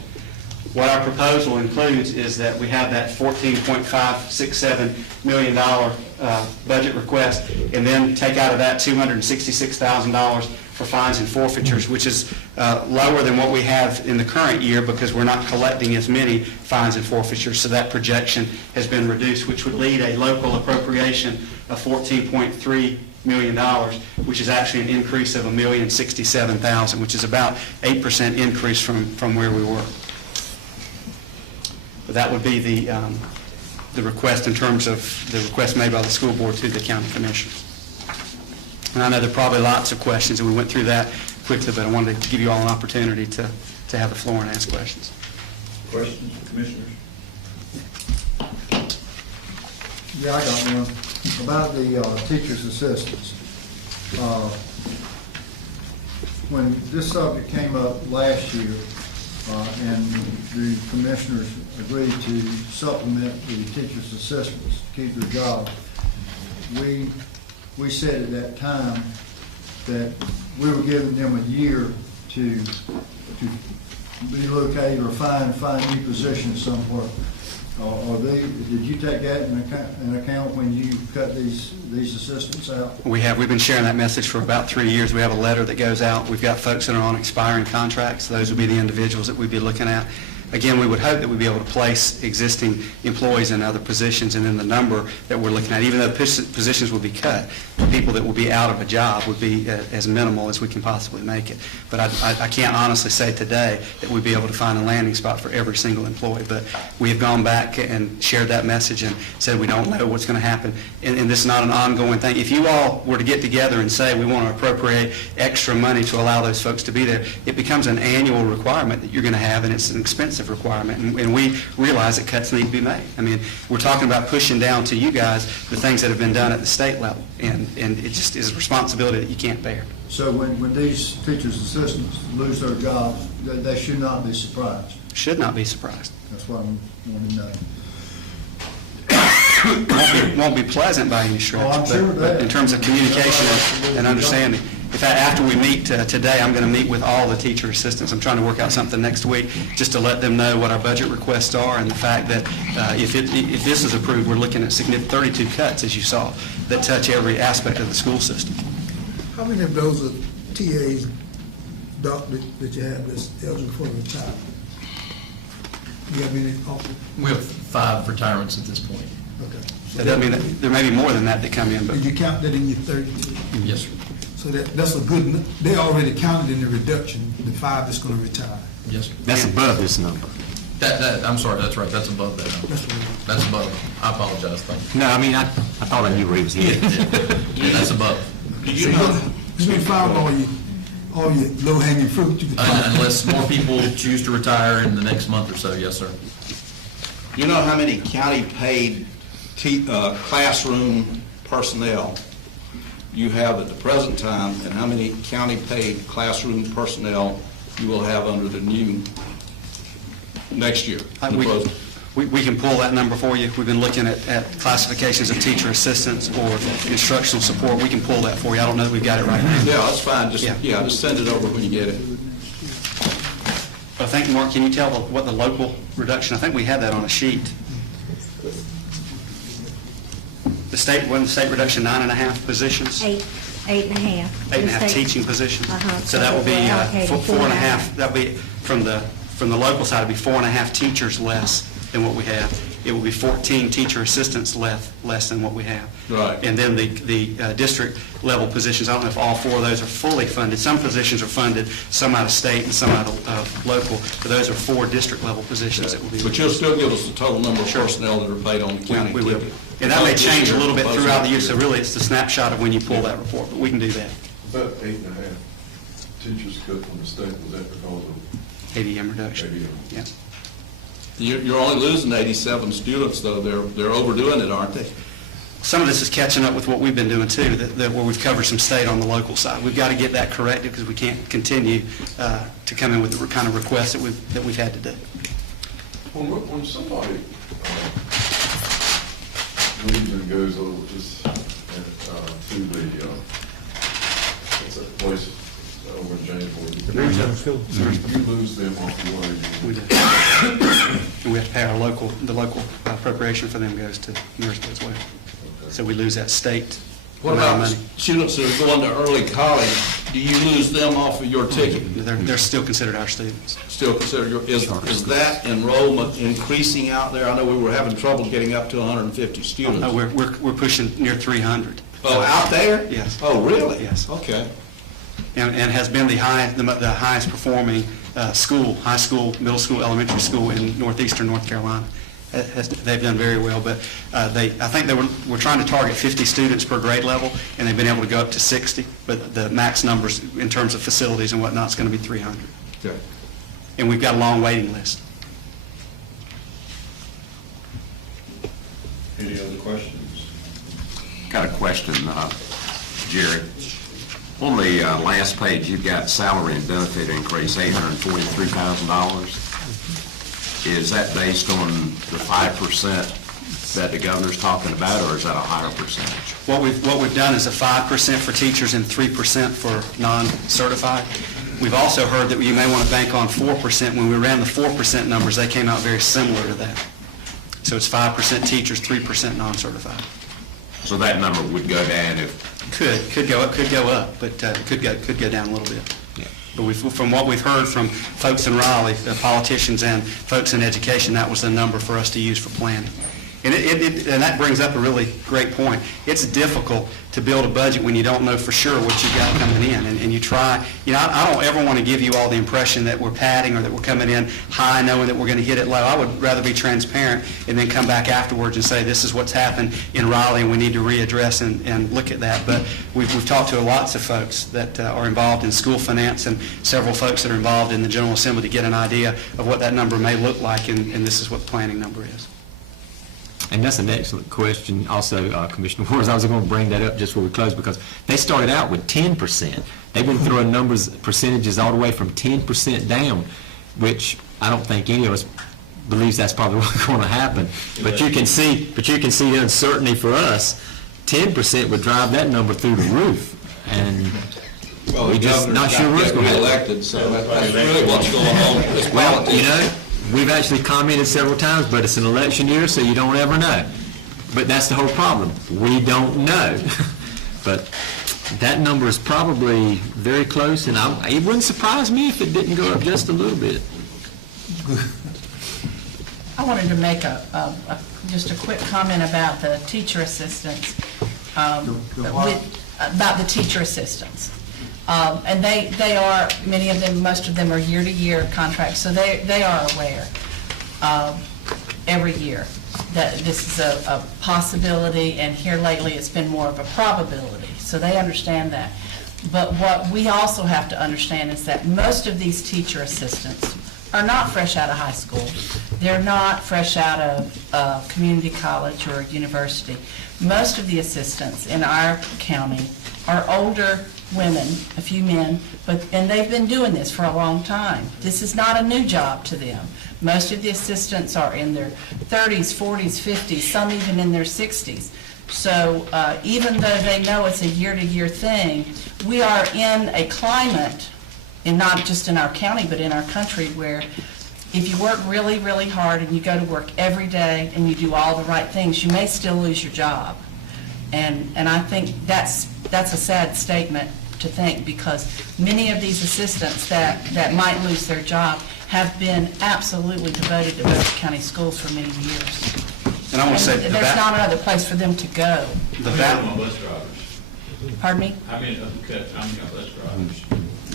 What our proposal includes is that we have that $14.567 million budget request, and then take out of that $266,000 for fines and forfeitures, which is lower than what we have in the current year because we're not collecting as many fines and forfeitures. So that projection has been reduced, which would lead a local appropriation of $14.3 million, which is actually an increase of $1,067,000, which is about 8% increase from where we were. But that would be the request in terms of the request made by the school board to the county commissioners. And I know there are probably lots of questions, and we went through that quickly, but I wanted to give you all an opportunity to have the floor and ask questions. Questions, commissioners? Yeah, I got one. About the teacher's assistants. When this subject came up last year, and the commissioners agreed to supplement the teacher's assistants to keep their jobs, we said at that time that we were giving them a year to relocate or find new positions somewhere. Did you take that in account when you cut these assistants out? We've been sharing that message for about 3 years. We have a letter that goes out. We've got folks that are on expiring contracts. Those would be the individuals that we'd be looking at. Again, we would hope that we'd be able to place existing employees in other positions, and then the number that we're looking at, even though positions will be cut, the people that will be out of a job would be as minimal as we can possibly make it. But I can't honestly say today that we'd be able to find a landing spot for every single employee. But we have gone back and shared that message and said we don't know what's going to happen. And this is not an ongoing thing. If you all were to get together and say we want to appropriate extra money to allow those folks to be there, it becomes an annual requirement that you're going to have, and it's an expensive requirement, and we realize that cuts need to be made. I mean, we're talking about pushing down to you guys the things that have been done at the state level, and it just is a responsibility that you can't bear. So when these teachers' assistants lose their jobs, they should not be surprised? Should not be surprised. That's what I wanted to know. Won't be pleasant by any stretch, Oh, I'm sure but in terms of communication and understanding. In fact, after we meet today, I'm going to meet with all the teacher assistants. I'm trying to work out something next week just to let them know what our budget requests are and the fact that if this is approved, we're looking at significant 32 cuts, as you saw, that touch every aspect of the school system. How many of those are TAs, doc, that you have that's eligible for retirement? You have any offer? We have 5 retirements at this point. Okay. That doesn't mean that there may be more than that come in, but Did you count that in your 32? Yes, sir. So that's a good, they already counted in the reduction, the 5 that's going to retire. Yes, sir. That's above this number. I'm sorry, that's right, that's above that number. That's what That's above. I apologize, thank you. No, I mean, I thought I knew where he was headed. Yeah, that's above. you been found all your low-hanging fruit you can find. Unless more people choose to retire in the next month or so, yes, sir. You know how many county-paid classroom personnel you have at the present time, and how many county-paid classroom personnel you will have under the new next year? we can pull that number for you. We've been looking at classifications of teacher assistants or instructional support. We can pull that for you. I don't know that we've got it right now. Yeah, that's fine. Just send it over when you get it. I think, Mark, can you tell what the local reduction, I think we had that on a sheet. Wasn't the state reduction 9.5 positions? 8.5. 8.5 teaching positions? Uh-huh. So that would be Allocated 4.5. That would be, from the local side, it'd be 4.5 teachers less than what we have. It will be 14 teacher assistants less than what we have. Right. And then the district level positions, I don't know if all 4 of those are fully funded. Some positions are funded, some out of state and some out of local, but those are 4 district level positions that will be. But you'll still give us the total number of personnel that are paid on the county We will. ticket. And that may change a little bit throughout the year, so really it's the snapshot of when you pull that report, but we can do that. About 8.5 teachers cut from the state, was that because of ADM reduction. ADM? Yeah. You're only losing 87 students, though. They're overdoing it, aren't they? Some of this is catching up with what we've been doing too, where we've covered some state on the local side. We've got to get that corrected because we can't continue to come in with the kind of requests that we've had to do. When somebody leaves and goes over to the, what's that place over in Jamesport? You lose them off the way. We do. And we have to pay the local appropriation for them goes to Marisburg as well. So we lose that state What amount about of money. students that are going to early college? Do you lose them off of your ticket? They're still considered our students. Still considered is that enrollment increasing out there? I know we were having trouble getting up to 150 students. No, we're pushing near 300. Oh, out there? Yes. Oh, really? Yes. Okay. And has been the highest performing school, high school, middle school, elementary school in northeastern North Carolina. They've done very well, but I think we're trying to target 50 students per grade level, and they've been able to go up to 60, but the max numbers in terms of facilities and whatnot is going to be 300. Okay. And we've got a long waiting list. Any other questions? Got a question, Jerry. On the last page, you've got salary and benefit increase, $843,000. Is that based on the 5% that the governor's talking about, or is that a higher percentage? What we've done is a 5% for teachers and 3% for non-certified. We've also heard that you may want to bank on 4%. When we ran the 4% numbers, they came out very similar to that. So it's 5% teachers, 3% non-certified. So that number would go down if... Could go up, but could go down a little bit. Yeah. But from what we've heard from folks in Raleigh, the politicians and folks in education, that was the number for us to use for planning. And and that brings up a really great point. It's difficult to build a budget when you don't know for sure what you've got coming in. And you try, I don't ever want to give you all the impression that we're padding or that we're coming in high knowing that we're going to hit it low. I would rather be transparent and then come back afterwards and say this is what's happened in Raleigh and we need to readdress and look at that. But we've talked to lots of folks that are involved in school finance and several folks that are involved in the General Assembly to get an idea of what that number may look like, and this is what the planning number is. And that's an excellent question also, Commissioner Wars. I was going to bring that up just before we close because they started out with 10%. They've been throwing percentages all the way from 10% down, which I don't think any of us believes that's probably what's going to happen. But you can see the uncertainty for us. 10% would drive that number through the roof. And Well, We the just governor's not got sure to what's get going to happen. reelected, so that's really what's going on. It's Well, politics. you know, we've actually commented several times, but it's an election year, so you don't ever know. But that's the whole problem. We don't know. But that number is probably very close, and it wouldn't surprise me if it didn't go up just a little bit. I wanted to make just a quick comment about the teacher assistants, about the teacher assistants. And they are, many of them, most of them are year-to-year contracts, so they are aware every year that this is a possibility, and here lately it's been more of a probability, so they understand that. But what we also have to understand is that most of these teacher assistants are not fresh out of high school. They're not fresh out of community college or university. Most of the assistants in our county are older women, a few men, and they've been doing this for a long time. This is not a new job to them. Most of the assistants are in their 30s, 40s, 50s, some even in their 60s. So even though they know it's a year-to-year thing, we are in a climate, and not just in our county, but in our country, where if you work really, really hard and you go to work every day and you do all the right things, you may still lose your job. And I think that's a sad statement to think, because many of these assistants that might lose their job have been absolutely devoted to Beaufort County schools for many years. And I want to say there's not another place for them to go. How many are bus drivers? Pardon me? How many are bus drivers?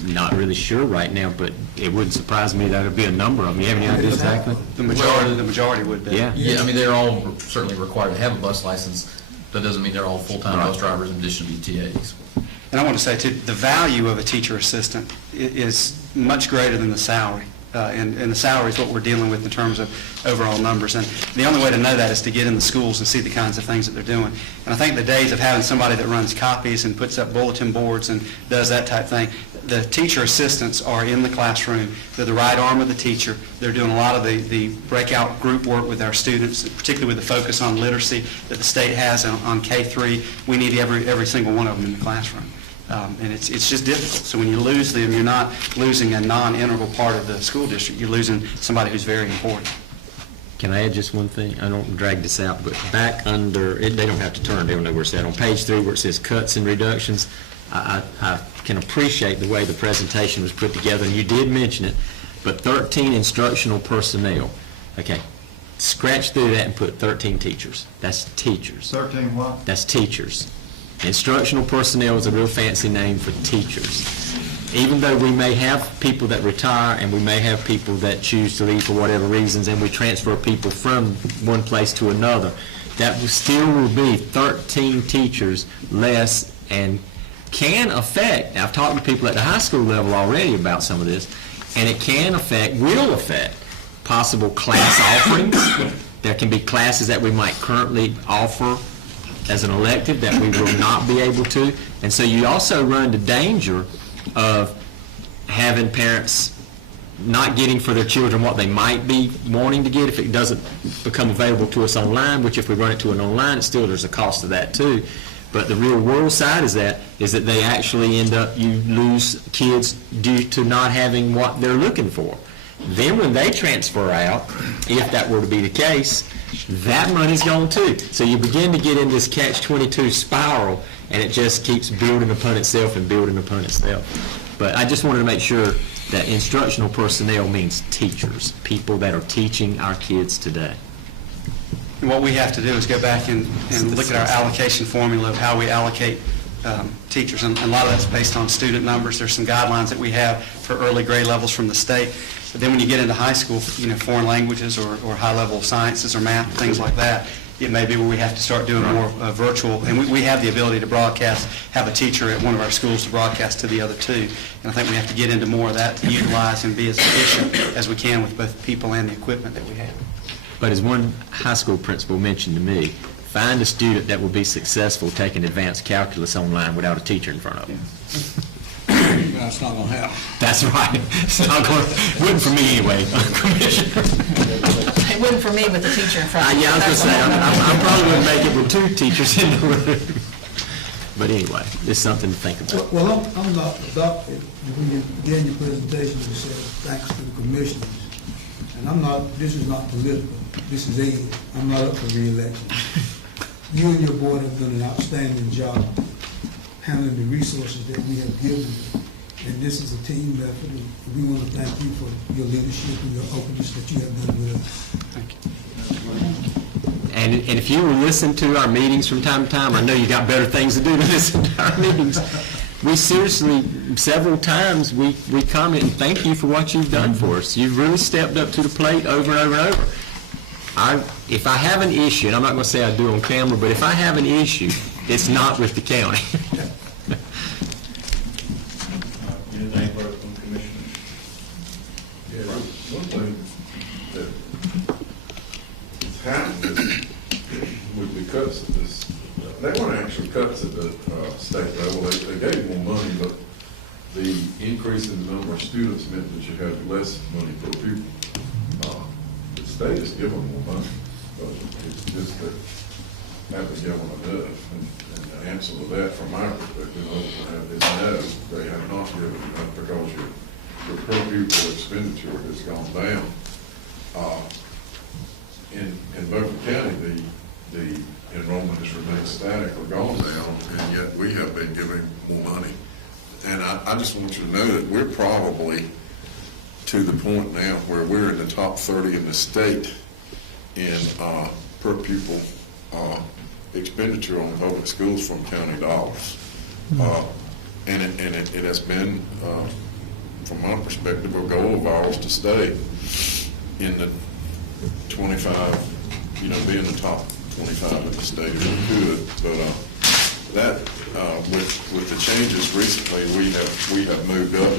Not really sure right now, but it wouldn't surprise me that would be a number of them. You have any idea exactly? The majority would be. Yeah. Yeah, I mean, they're all certainly required to have a bus license. That doesn't mean they're all full-time bus drivers in addition to BTAs. And I want to say, too, the value of a teacher assistant is much greater than the salary. And the salary is what we're dealing with in terms of overall numbers. And the only way to know that is to get in the schools and see the kinds of things that they're doing. And I think the days of having somebody that runs copies and puts up bulletin boards and does that type thing, the teacher assistants are in the classroom. They're the right arm of the teacher. They're doing a lot of the breakout group work with our students, particularly with the focus on literacy that the state has on K-3. We need every single one of them in the classroom. And it's just difficult. So when you lose them, you're not losing a non-integral part of the school district. You're losing somebody who's very important. Can I add just one thing? I don't drag this out, but back under, they don't have to turn, they don't know where it's at. On page 3 where it says cuts and reductions, I can appreciate the way the presentation was put together, and you did mention it, but 13 instructional personnel. Okay, scratch through that and put 13 teachers. That's teachers. 13 what? That's teachers. Instructional personnel is a real fancy name for teachers. Even though we may have people that retire and we may have people that choose to leave for whatever reasons, and we transfer people from one place to another, that still will be 13 teachers less, and can affect, I've talked to people at the high school level already about some of this, and it will affect possible class offerings. There can be classes that we might currently offer as an elective that we will not be able to. And so you also run the danger of having parents not getting for their children what they might be wanting to get if it doesn't become available to us online, which if we run it to an online, there's a cost to that too. But the real world side is that they actually end up, you lose kids due to not having what they're looking for. Then when they transfer out, if that were to be the case, that money's gone too. So you begin to get in this catch-22 spiral, and it just keeps building upon itself and building upon itself. But I just wanted to make sure that instructional personnel means teachers, people that are teaching our kids today. And what we have to do is go back and look at our allocation formula of how we allocate teachers. And a lot of that's based on student numbers. There's some guidelines that we have for early grade levels from the state. But then when you get into high school, foreign languages or high-level sciences or math, things like that, it may be where we have to start doing more virtual. And we have the ability to broadcast, have a teacher at one of our schools to broadcast to the other two. And I think we have to get into more of that to utilize and be as efficient as we can with both people and the equipment that we have. But as one high school principal mentioned to me, find a student that will be successful taking advanced calculus online without a teacher in front of them. That's not going to happen. That's right. It's not going to, wouldn't for me anyway, Commissioner. It wouldn't for me with the teacher in front of me. Yeah, I was going to say, I probably would make it with 2 teachers in the room. But anyway, it's something to think about. Well, I'm not adopted. When you began your presentation, you said, thanks to the commissioners. And I'm not, this is not political. This is Ed. I'm not up for re-election. You and your board have done an outstanding job handling the resources that we have given you. And this is a team effort, and we want to thank you for your leadership and your openness that you have done with us. Thank you. And if you will listen to our meetings from time to time, I know you got better things to do than listen to our meetings. We seriously, several times, we comment and thank you for what you've done for us. You've really stepped up to the plate over and over and over. If I have an issue, and I'm not going to say I do on camera, but if I have an issue, it's not with the county. Anything further from the commissioner? Yeah, one thing that has happened with the cuts at this, they weren't actual cuts at the state level. They gave more money, but the increase in the number of students meant that you had less money per pupil. The state is giving more money, but it's just that have to give them enough. And the answer to that, from my perspective, is no, they have not given enough because your per pupil expenditure has gone down. In Beaufort County, the enrollment has remained static or gone down, and yet we have been giving more money. And I just want you to know that we're probably to the point now where we're in the top 30 in the state in per pupil expenditure on public schools from county dollars. And it has been, from my perspective, a goal of ours to stay in the 25, be in the top 25 in the state if we could. But that, with the changes recently, we have moved up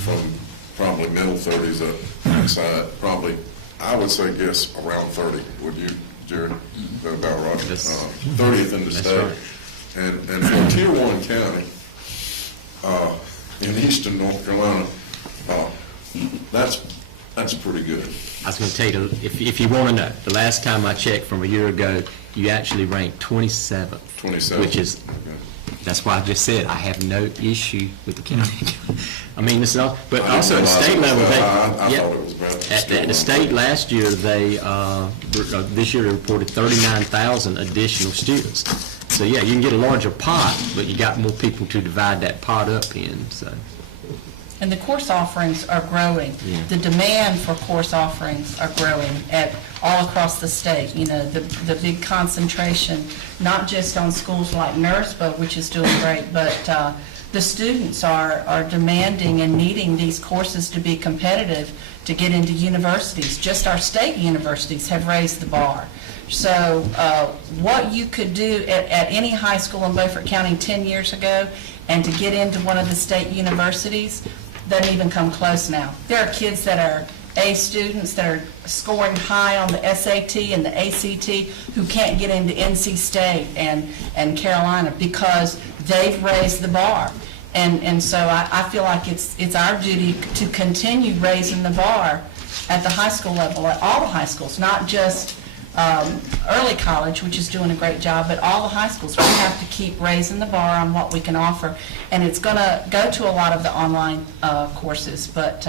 from probably middle 30s up outside, probably, I would say, guess around 30. Would you, Jared? About right. 30th in the state. Right. And for Tier 1 county, in eastern North Carolina, that's pretty good. I was going to tell you, if you want to know, the last time I checked from a year ago, you actually ranked 27th. 27th. Which is, that's why I just said, I have no issue with the county. I mean, this is all, but also at the state level, I thought it was about at the state last year, this year they reported 39,000 additional students. So yeah, you can get a larger pot, but you got more people to divide that pot up in, so. And the course offerings are growing. Yeah. The demand for course offerings are growing all across the state. The big concentration, not just on schools like NERSBA, which is doing great, but the students are demanding and needing these courses to be competitive to get into universities. Just our state universities have raised the bar. So what you could do at any high school in Beaufort County 10 years ago and to get into one of the state universities doesn't even come close now. There are kids that are A students that are scoring high on the SAT and the ACT who can't get into NC State and Carolina because they've raised the bar. And so I feel like it's our duty to continue raising the bar at the high school level, at all the high schools, not just early college, which is doing a great job, but all the high schools. We have to keep raising the bar on what we can offer, and it's going to go to a lot of the online courses. But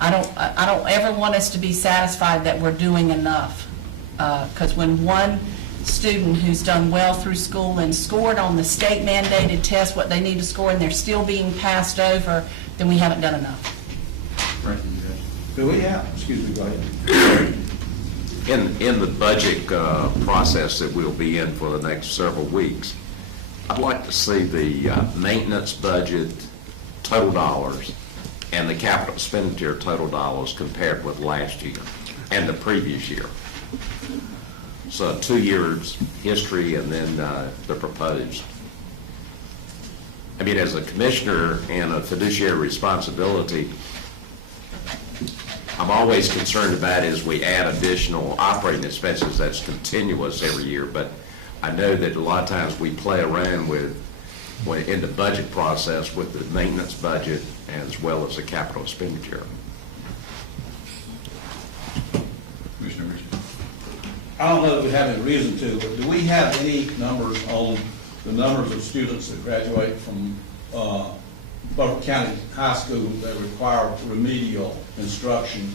I don't ever want us to be satisfied that we're doing enough, because when one student who's done well through school and scored on the state mandated test what they need to score, and they're still being passed over, then we haven't done enough. Do we have? Excuse me, go ahead. In the budget process that we'll be in for the next several weeks, I'd like to see the maintenance budget total dollars and the capital expenditure total dollars compared with last year and the previous year. So 2 years history and then the proposed. I mean, as a commissioner and a fiduciary responsibility, I'm always concerned about is we add additional operating expenses that's continuous every year, but I know that a lot of times we play around with, in the budget process, with the maintenance budget as well as the capital expenditure. I don't know if we have any reason to, but do we have any numbers on the numbers of students that graduate from Beaufort County High School that require remedial instruction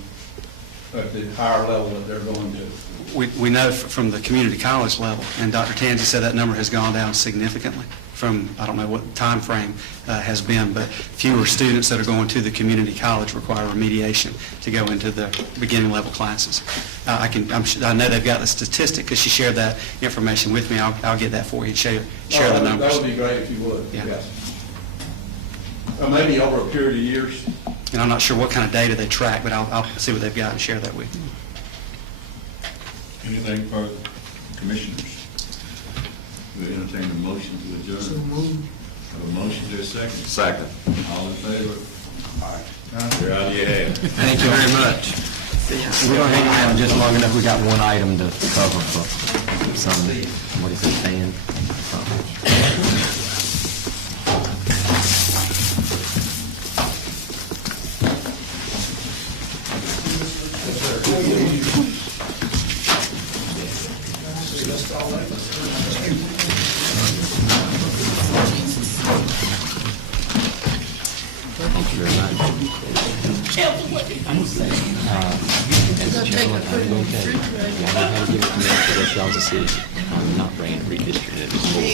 at the higher level that they're going to? We know from the community college level, and Dr. Tansey said that number has gone down significantly from, I don't know what time frame has been, but fewer students that are going to the community college require remediation to go into the beginning level classes. I know they've got the statistic because she shared that information with me. I'll get that for you and share the numbers. That would be great if you would. Yeah. Yes. Maybe over a period of years. And I'm not sure what kind of data they track, but I'll see what they've got and share that with you. Anything further? Commissioners? We entertain a motion to adjourn. So moved. Have a motion to a second. Second. All in favor? You're out of your head. Thank you very much. We're going to hang around just long enough. We got one item to cover for some, what is it, Dan? Thank you very much. As chairman, I'm going to, y'all know how to give it to me, but that's y'all's decision. I'm not bringing a redistricting to this board.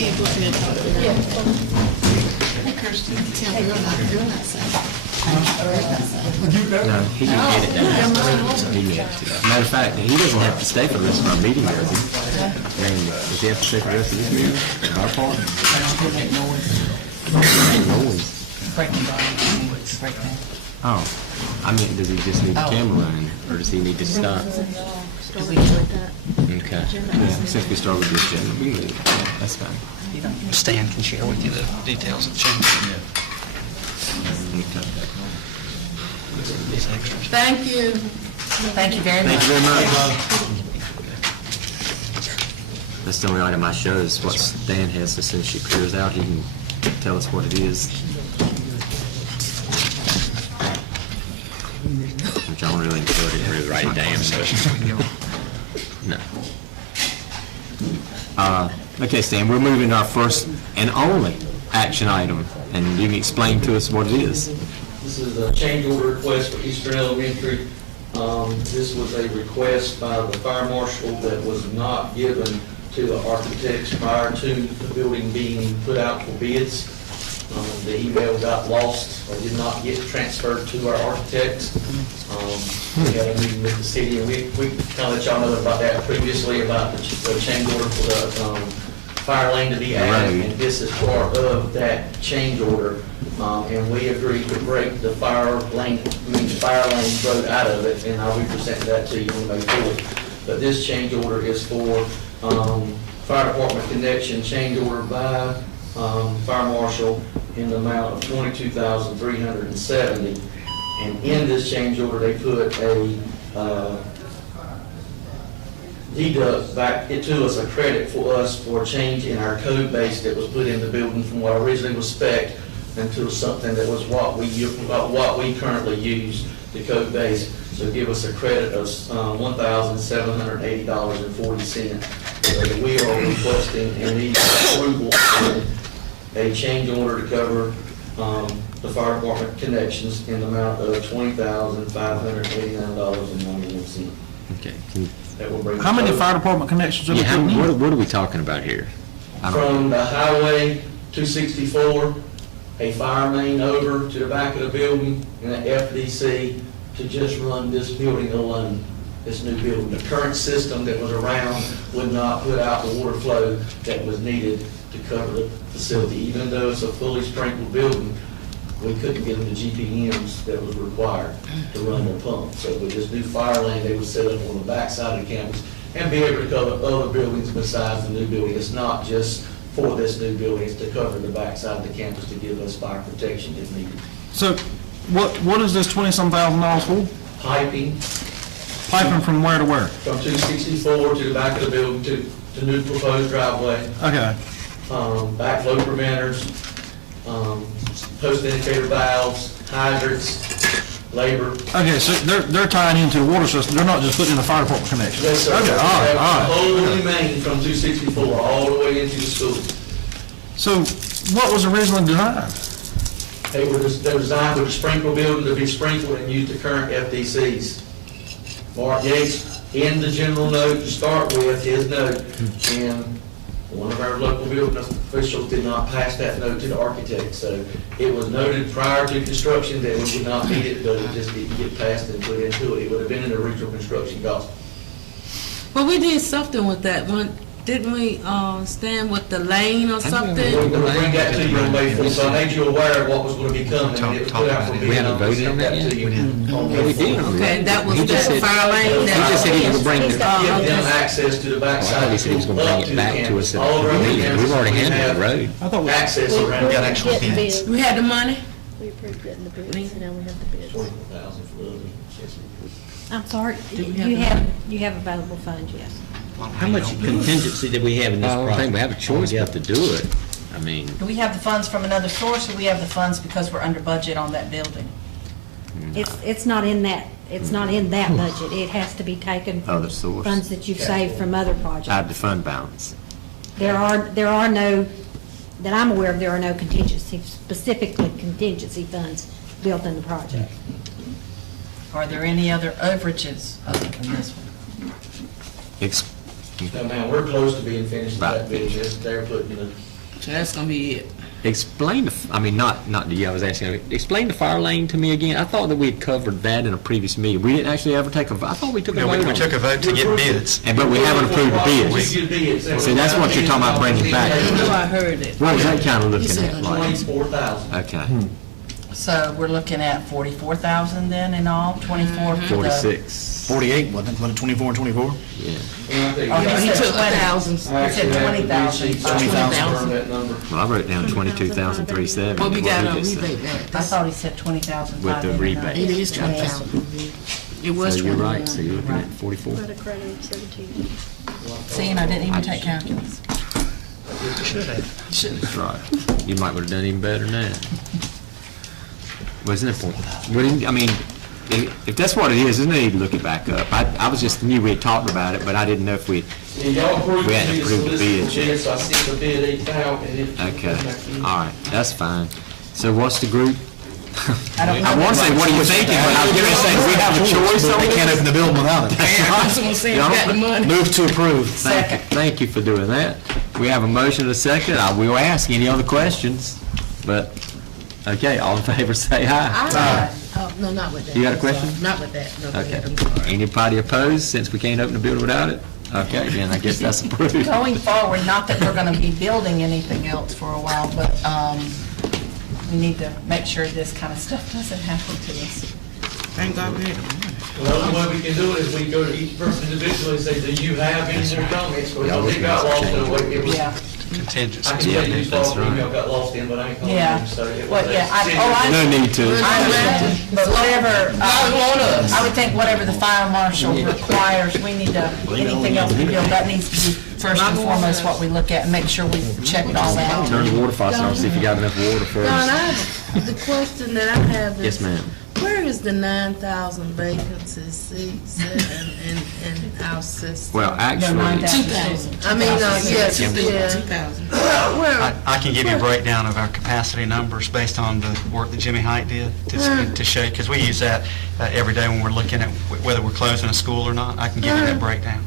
No, he can get it down. He can get it. Matter of fact, he doesn't have to stay for the rest of our meeting, does he? Does he have to stay for the rest of this meeting? Our part? Noise. Oh, I mean, does he just need the camera running, or does he need to stop? Okay. Yeah, since we started with the agenda, we can leave. Yeah, that's fine. Stan can share with you the details of the change. Okay. Thank you. Thank you very much. Thank you very much. That's the only item I show is what Stan has. As soon as she clears out, he can tell us what it is. Which I don't really enjoy it, really write it down. No. Okay, Stan, we're moving to our first and only action item, and you can explain to us what it is. This is a change order request for Eastern Elementary. This was a request by the fire marshal that was not given to the architects prior to the building being put out for bids. The email got lost or did not get transferred to our architects. We had a meeting with the city, and we kind of let y'all know about that previously, about the change order for the fire lane to be added, and this is part of that change order. And we agreed to break the fire lane road out of it, and I'll be presenting that to you on May 4th. But this change order is for fire department connection change order by fire marshal in the amount of $22,370. And in this change order, they put a deduct back to us, a credit for us for a change in our code base that was put in the building from what originally was spec into something that was what we currently use, the code base. So give us a credit of $1,780.40. We are requesting and need approval of a change order to cover the fire department connections in the amount of $20,589.91. Okay. That will bring. How many fire department connections are we putting in? What are we talking about here? From the highway 264, a fire main over to the back of the building, and an FDC to just run this building alone, this new building. The current system that was around would not put out the water flow that was needed to cover the facility. Even though it's a fully sprinkled building, we couldn't get them the GPMs that was required to run the pump. So with this new fire lane, they would set up on the back side of the campus and be able to cover other buildings besides the new building. It's not just for this new building, it's to cover the back side of the campus to give us fire protection if needed. So what is this $20-some-thousand for? Piping. Piping from where to where? From 264 to the back of the building to new proposed driveway. Okay. Backflow preventers, post indicator valves, hydrants, labor. Okay, so they're tying into the water system. They're not just putting in the fire department connection. Yes, sir. Okay, all right. The whole new main from 264 all the way into the school. So what was originally designed? They were designed with a sprinkler building to be sprinkled and use the current FDCs. Mark Yates, in the general note to start with, his note, and one of our local building officials did not pass that note to the architect. So it was noted prior to construction that we would not need it, but it just didn't get passed and put into it. It would have been in the original construction cost. Well, we did something with that one, didn't we, stand with the lane or something? We're going to bring that to you on May 4th, so I made you aware of what was going to be coming, and it was put out for bid. We haven't voted on that yet? Yeah, we did. Okay, that was He just that said- fire lane? He just said he was gonna bring it. Give them access to the backside. Well, he said he was gonna bring it back to us at the meeting. We've already handled the road. I thought access around. Got actual bids. We had the money? We approved getting the bids, and now we have the bids. 24,000 for the other. I'm sorry, Do we have you have available funds, yes. How much contingency did we have in this I don't project? think we have a choice but to do it. I mean, Do we have the funds from another source, or we have the funds because we're under budget on that building? It's not in that, it's not in that budget. It has to be taken from Other source. funds that you've saved from other projects. out of the fund balance. There are no, that I'm aware of, there are no contingency, specifically contingency funds built in the project. Are there any other overages other than this one? So now, we're close to being finished with Right. that bid, just they're putting the. So that's gonna be it. Explain the, I mean, not to you, I was asking, explain the fire lane to me again. I thought that we had covered that in a previous meeting. We didn't actually ever take a, I thought we took a vote on it. We took a vote to get bids. But we haven't approved the bids. We get bids. See, that's what you're talking about bringing back. I know I heard it. What was that kind of looking at like? 24,000. Okay, So we're looking at 44,000 then in all, 24 for the... 46. 48, wasn't it 24 and 24? Yeah. Oh, He he took said 20. thousands. He said 20,000. 20,000. That number. Well, I wrote down 22,370. Well, we got a What did you say? rebate back. I thought he said 20,000. With the rebate. It is 20,000. It was So you're 21. right, so you're looking at 44. Got a credit of 17. See, and I didn't even take calculus. That's right. You might would have done even better than that. Wasn't it point? I mean, if that's what it is, there's no need to look it back up. I was just knew we had talked about it, but I didn't know if we, Yeah, y'all approved We hadn't the approved the bids yet. bid, so I sent the bid 8,000. and it- okay, all right, that's fine. So what's the group? I don't I know. want to say, what are you thinking, but I was going to say, do we have a choice on They this? can't open the building without it. I was gonna say, we got the money. Move to approve. Thank you for doing that. We have a motion and a second. I will ask any other questions, but, okay, all in favor say aye. Oh, no, not with that. You got a question? Not with that. No, Okay. I'm sorry. Anybody opposed, since we can't open the building without it? Okay, then I guess that's approved. Going forward, not that we're going to be building anything else for a while, but we need to make sure this kind of stuff doesn't happen to us. Thank God we had the money. Well, the only way we can do it is we go to each person individually and say, do you have any more comments? Because it got lost in the way, it was, Yeah. Contingency. I can tell you, that's this right. email got lost in, but I ain't calling Yeah. you, so it was. Well, yeah, No need to. I understand, but whatever, God want us. I would think whatever the fire marshal requires, we need to, anything else we build, that needs to be first and foremost what we look at and make sure we check it all out. Turn the water faucet on, see if you got enough water Don, I first. have, the question that I have is. Yes, ma'am. Where is the 9,000 vacancy seats in our system? Well, actually, 2,000. I mean, yes, yeah. 2,000. Where? I can give you a breakdown of our capacity numbers based on the work that Jimmy Height did to show you, because we use that every day when we're looking at whether we're closing a school or not. I can give you that breakdown.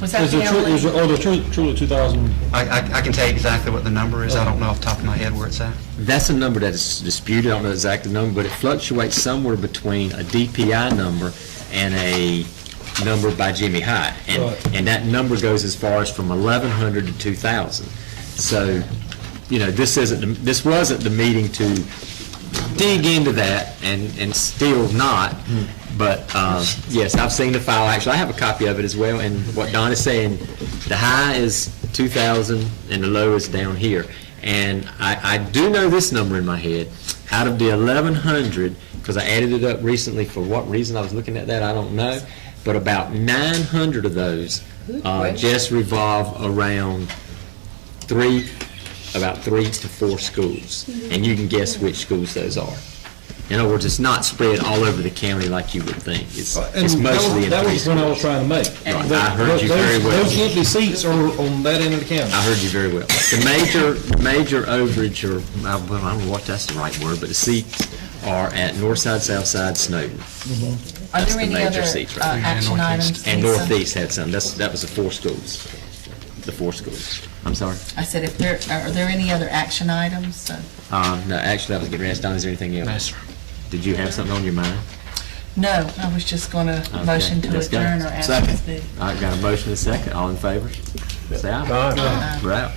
Was that the only? Truly 2,000? I can tell you exactly what the number is. I don't know off the top of my head where it's at. that's a number that is disputed. I don't know the exact number, but it fluctuates somewhere between a DPI number and a number by Jimmy Height. And that number goes as far as from 1,100 to 2,000. So, you know, this wasn't the meeting to dig into that, and still not. But, yes, I've seen the file. Actually, I have a copy of it as well, and what Don is saying, the high is 2,000 and the low is down here. And I do know this number in my head. Out of the 1,100, because I added it up recently, for what reason I was looking at that, I don't know, but about 900 of those just revolve around about 3 to 4 schools. And you can guess which schools those are. In other words, it's not spread all over the county like you would think. It's And mostly in that was the point I preschool. was trying to make. Right, I heard you very well. Those empty seats are on that end of the county. I heard you very well. The major overage, or, well, I don't know what that's the right word, but the seats are at Northside, Southside, Snowden. Are That's there the any major other seats right there. action items? And Lisa? Northeast had some. That was the 4 schools. The 4 schools. I'm sorry? I said, are there any other action items? No, actually, I was getting ready to ask Don, is there anything else? No, sir. Did you have something on your mind? No, I was just going to Okay, motion to let's go. adjourn or ask Second. to speak. All right, got a motion and a second. All in favor? Say aye. Aye. We're out.